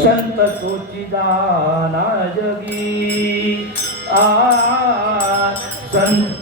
संत सोचिदाना जगी संत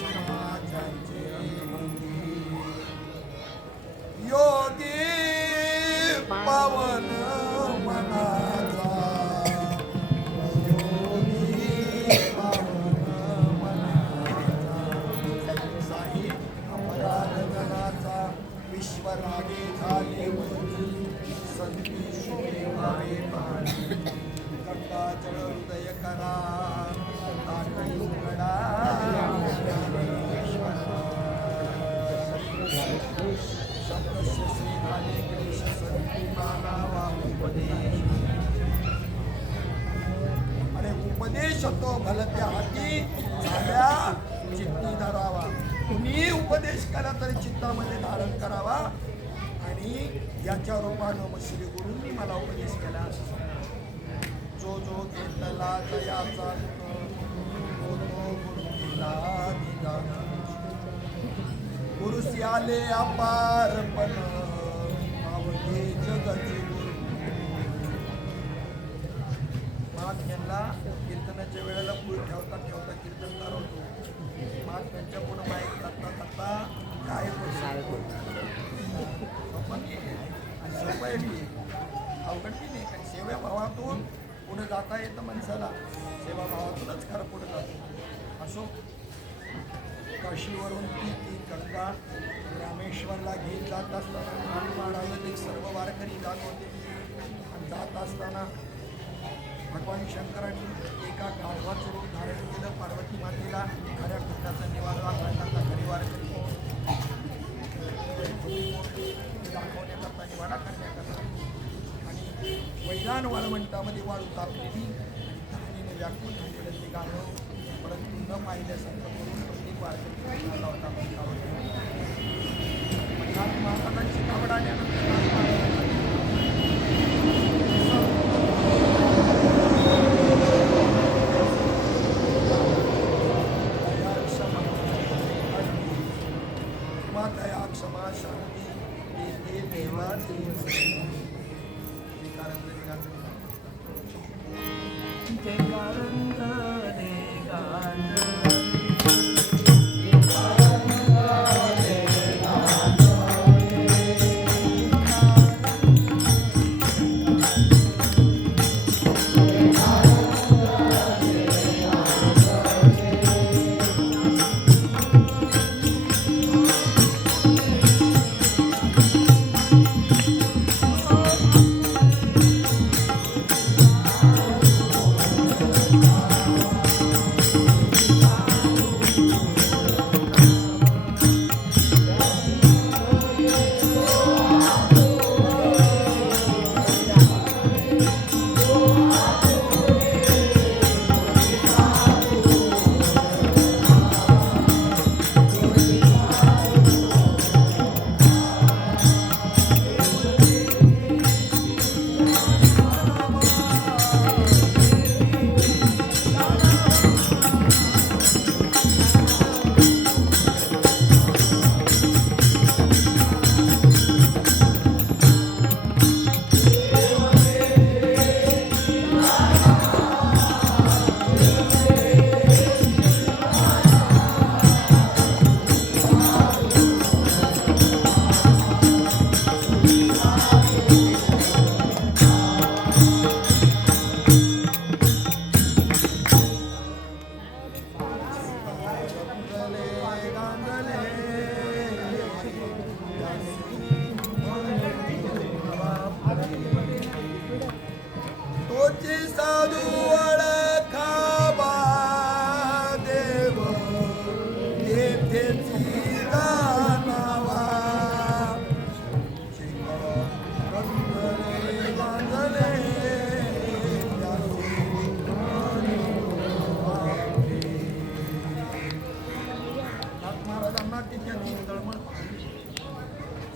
समाजाचे योगी पावन मनाचा योगी पावन मनाचा साई अपराध जनाचा विश्वरागे झाले संती शिवावे पाणी गंगा जळ हृदय करा ताटई उघडा शब्दस्य श्रीकाले क्लेश संती मानावा उपदेश अरे उपदेश तो भलत्या हाती झाल्या चित्ती धरावा कुणी उपदेश करा तरी चित्तामध्ये धारण करावा आणि याच्या रूपानं मग श्री गुरूंनी मला उपदेश केला जो जो घेतला तयाचा तो तो गुरुला निदान गुरुसी आले अपारपण आवडे जगती गुरु महात्म्यांना कीर्तनाच्या वेळेला पुढे ठेवता ठेवता कीर्तनकार होतो महात्म्यांच्या पुढे माहीत करता करता काय पण सोपं अवघड बी नाही काय सेवा भावातून पुढे जाता येतं माणसाला सेवा भावातूनच खरं पुढे जातो असो काशीवरून ती गंगा रामेश्वरला घेत जात असताना माडावत एक सर्व वारकरी जात होते आणि जात असताना भगवान शंकरांनी एका गाढवाचं रूप धारण केलं पार्वती मातेला खऱ्या कुंडाचा निवारा करता घरी वारकरी दाखवण्याकरता निवाडा करण्याकरता आणि वैरान वाळवंटामध्ये वाळू तापलेली आणि तहानेने व्याकुळ झालेलं ते गाढव परंतु न पाहिल्यासारखं करून प्रत्येक वारकरी आला होता महाराजांची कावड आल्यानंतर दया क्षमा शांती देते देवाची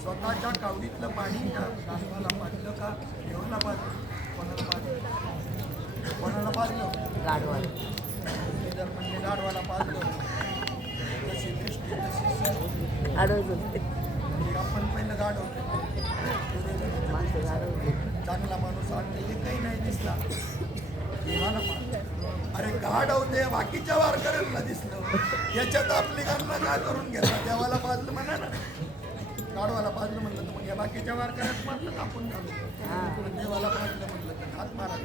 स्वतःच्या कावडीतलं पाणी गाढवाला पाजलं का देवाला पाजलं कोणाला पाजलं गाढवाला जर म्हणजे गाढवाला पाजलं तशी दृष्टी तशी आडवत होते आपण पहिलं गाढव माणसं आडवत होते चांगला माणूस आणले हे काही नाही दिसला देवाला पाजलं अरे गाड होते बाकीच्या वारकऱ्यांना दिसलं, याच्यात आपली गणना काय करून घेतला? देवाला पाजलं म्हणा ना, गाडवाला पाजलं म्हणलं तर मग या बाकीच्या वारकऱ्यात म्हटलं आपण घालू, देवाला पाजलं म्हणलं तर हात मारा.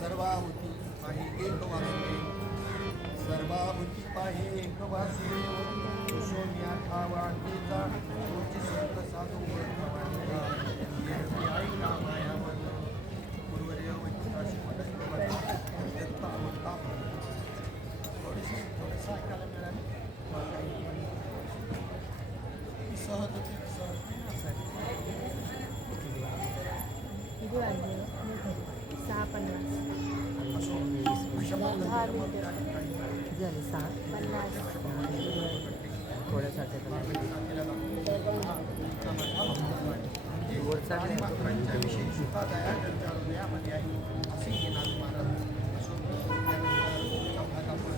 सर्वाहुती पाही एक वासुदेव, सर्वाहुती पाही एक वासुदेव, सोम्या ठावा टीचा तुझी संत साधू वर्तमानिका, येरवी आई रामाया मन पूर्वरेव वंचिताशी मदत दत्ता होता. थोडंसं ऐकायला मिळालं सहज होती, सहज नाही असायचं. किती वाजले? 6:50. अशा पद्धतीने झाली 6. 50. थोड्यासाठी वर आणि मात्रांच्या विषयी सुद्धा दया त्यांच्या हृदयामध्ये आहे असे हे नाथ महाराज असो. त्यानंतर चौथा कापड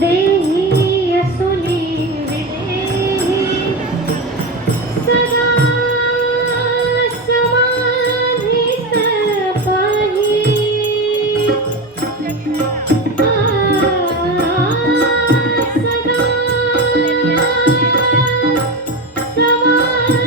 देही असुली विदेही सदा समाधी पाही सदा समाधी पाही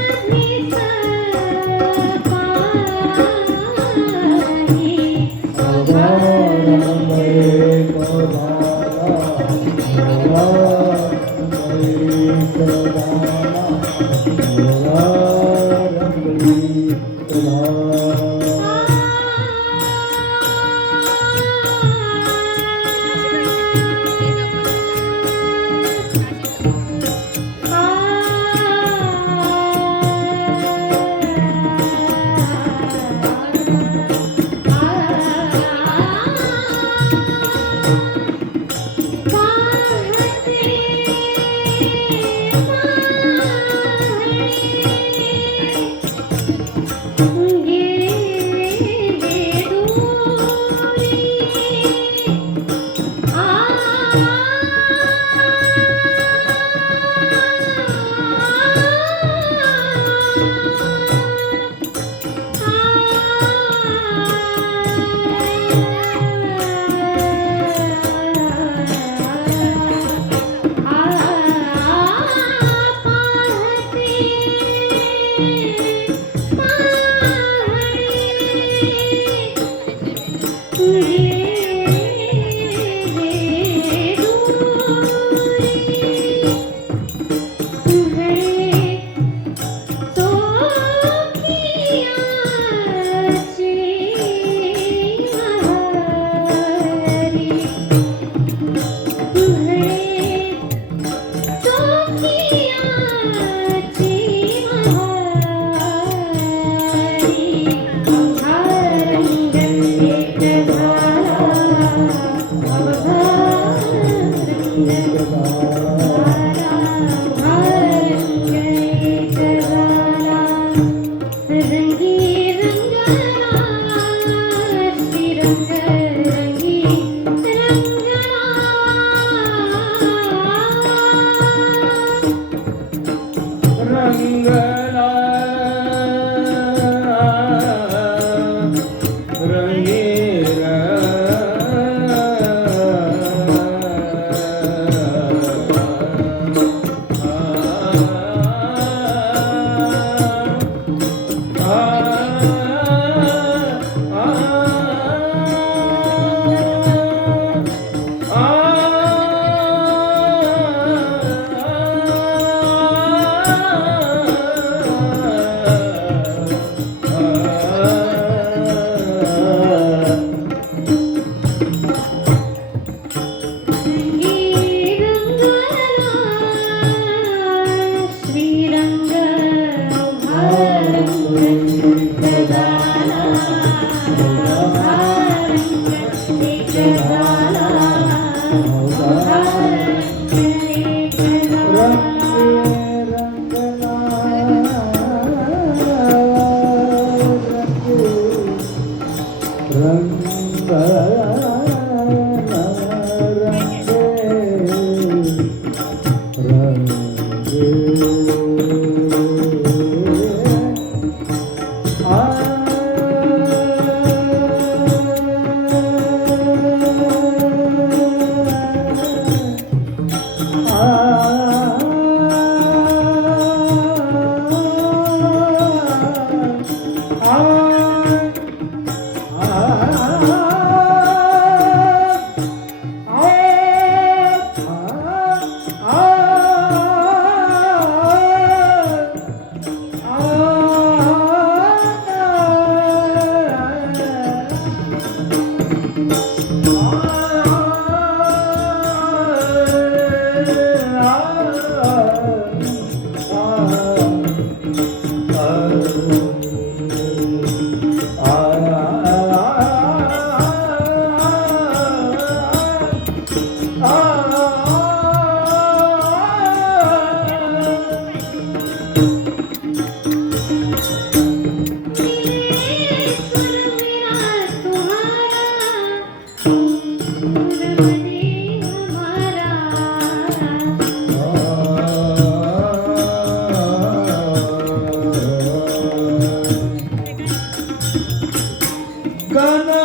गाना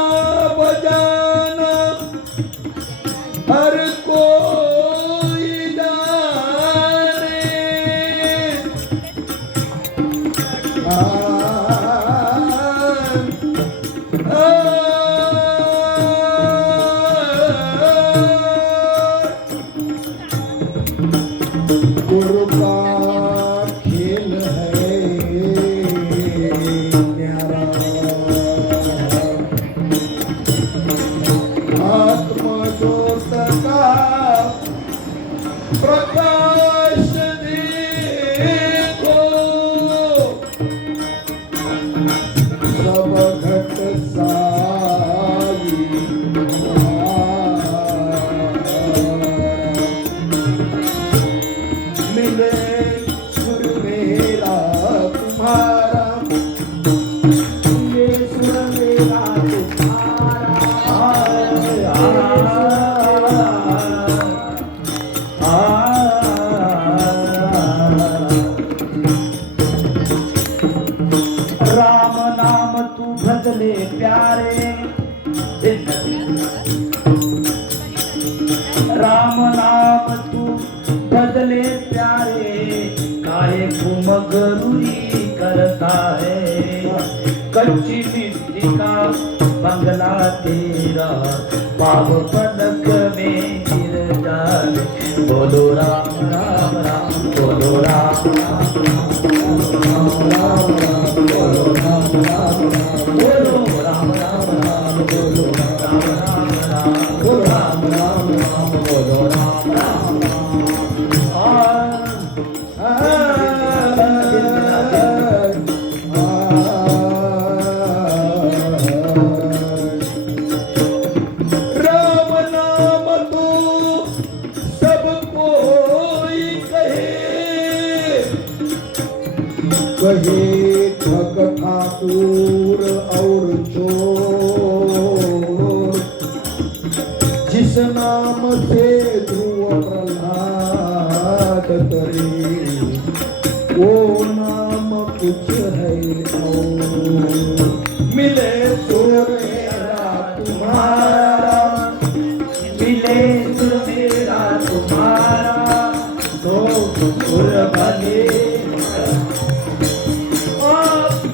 बजाना हर कोई जाने गुरु का खेल है न्यारा आत्मज्योत का प्रकाश देखो सब घट साई मिले सुर मेरा तुम्हारा मिले सुर मेरा राम नाम तू बदले प्यारे राम नाम तू बदले प्यारे काहे घुमगरूरी करता है कच्ची मिट्टी का बंगला तेरा पाव पलक में गिर जाए बोलो राम राम राम बोलो राम राम राम बोलो राम राम बोलो राम राम राम बोलो राम राम राम बोलो राम राम राम बोलो राम राम राम नाम तो सब कोई कहे ठग ठाकुर और चोर जिस नाम से ध्रुव प्रहलाद करे वो नाम कुछ है और मिले सुर मेरा तुम्हारा मिले सुर मेरा तुम्हारा तो सुर बने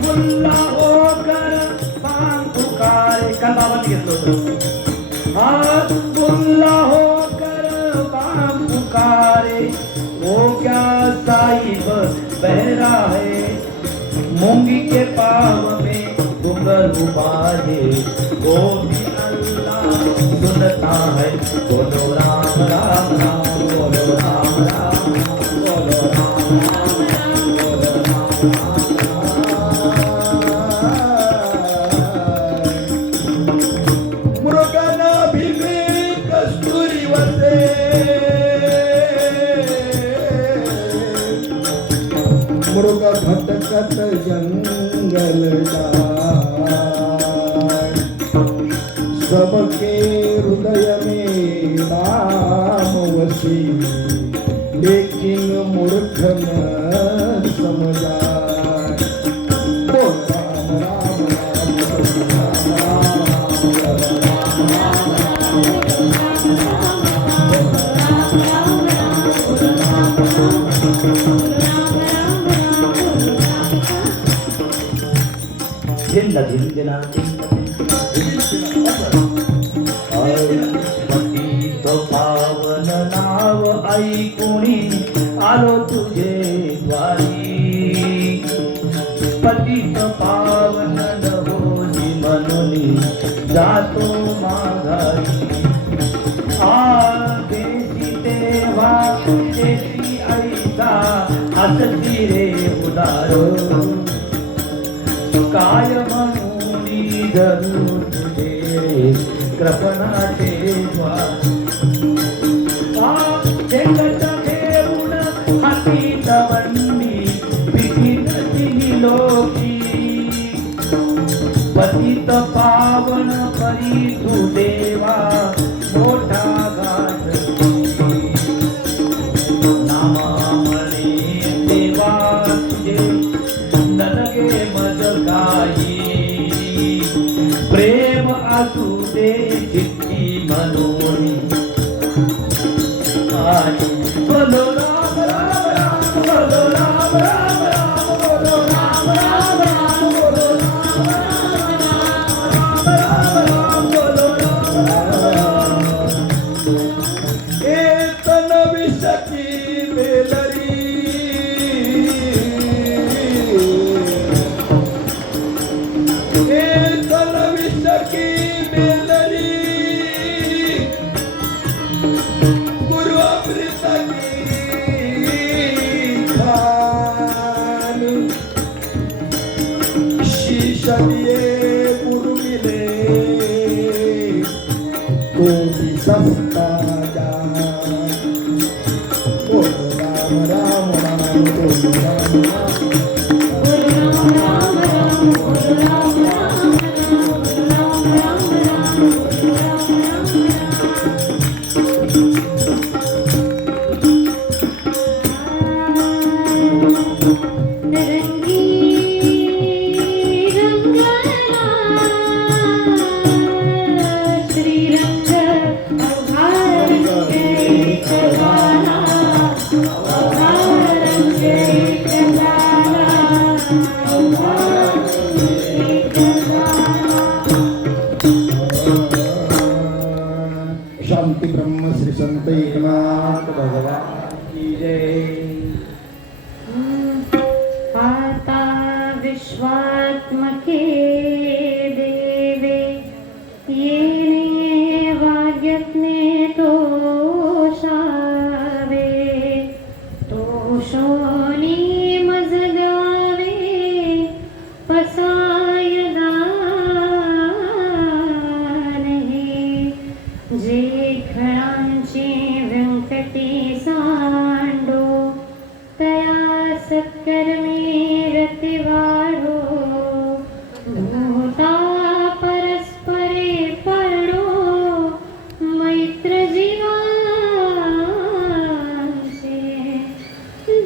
खुल्ला होकर पान पुकारे कल बाबा ने घेतलं होतं खुल्ला होकर पान पुकारे वो क्या साहिब बहरा है मूंगी के पाव में घुंघरू बाजे वो भी अल्लाह सुनता है बोलो राम राम राम बोलो राम राम बोलो राम राम बोलो राम मृगना भिमे कस्तुरी वसे मृग भटकत जंगल जाय सबके हृदय में राम वसी लेकिन मूर्ख न समझाय बोल राम राम राम राम धिंड धिंदिना पतित पावन नाव ऐकुणी आलो तुझे द्वारी पतित पावन नभोजी मनोनी जातो माघारी देशी तेव्हा देशी ऐसा हसती रे उदारो काय म्हणून धरू तुझे कृपणाचे द्वार जगत घेऊन हाती दवंडी पिठीत तिन्ही लोकी पतित पावन करी तू देवा मोठा घाट नामामणे देवा तुझे नलगे मज काही प्रेम वाचू दे चित्ती मनोनी आणि बोलो राम राम राम बोलो राम राम राम बोलो राम राम राम बोलो राम राम राम बोलो राम राम तन विषकी बेलरी तन विषकी बेलरी पूर्वामृतकी खान शीशलिये पुरमिले कोटी सस्ता राम राम राम बोलो राम राम शांती ब्रह्म श्री संत एकनाथ भगवान की जय. आता विश्वात्मके देवे येने वाग्यज्ञे तोषावे तोषोनी मजगावे पसायदानहे जे खळांचे व्यंकटी सांडो तया सत्कर्मे रतिवारो भूता परस्परे परणो मैत्र जीवांचे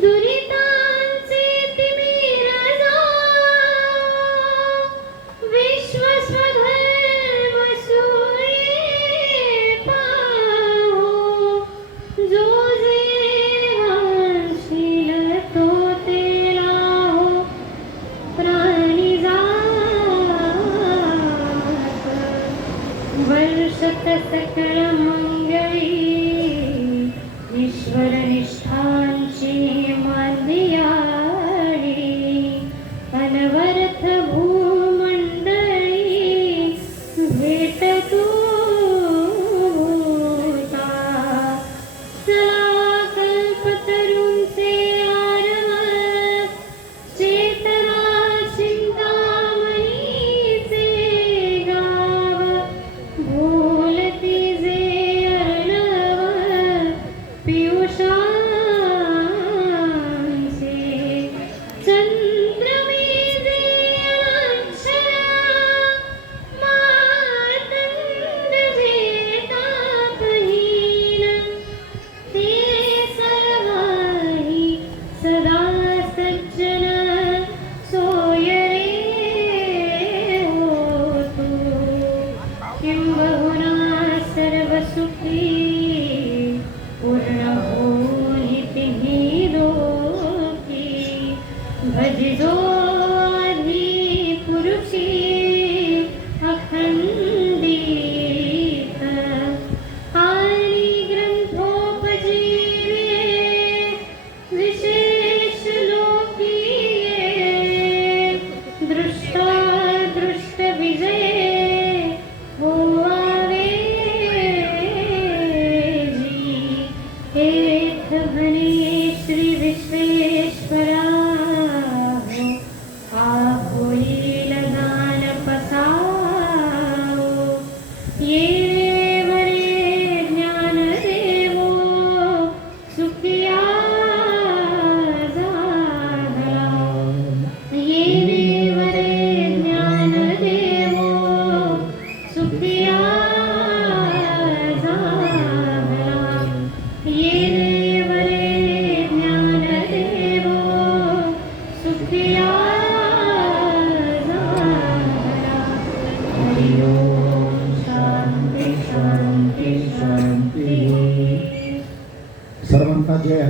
दुरितांचे तिमिर विश्वस्वधर्म सूये पाहो जो जेवांशील तो तेलाहो प्राणी जात वर्षत सकळ मंगळी ईश्वर निष्ठांची मांदियाळी अनवरथ भूमंडळी भेट तू होता चला कल्पतरूंचे आरव चेतना चिंतामणीचे गाव बोलती जे अर्णव पियुषांचे चंद्रमे जे अक्षरा मातंड जे तापहीन ते सर्वाही सदा सज्जन सोय रे होतु किंबहुना सर्वसुखी पूर्ण होई तिन्ही लोकी भजिजो आधी पुरुषी अखंडित आणि ग्रंथोपजीवे विशेष लोकीये दृष्टा दृष्ट विजये होवावे जी हेथ म्हणे श्री विश्वेश्वरा हा होईल दान पसावो ये वरे ज्ञान देवो सुखिया झाला ये वरे ज्ञान देवो सुखिया झाला ये वरे ज्ञान देवो सुखिया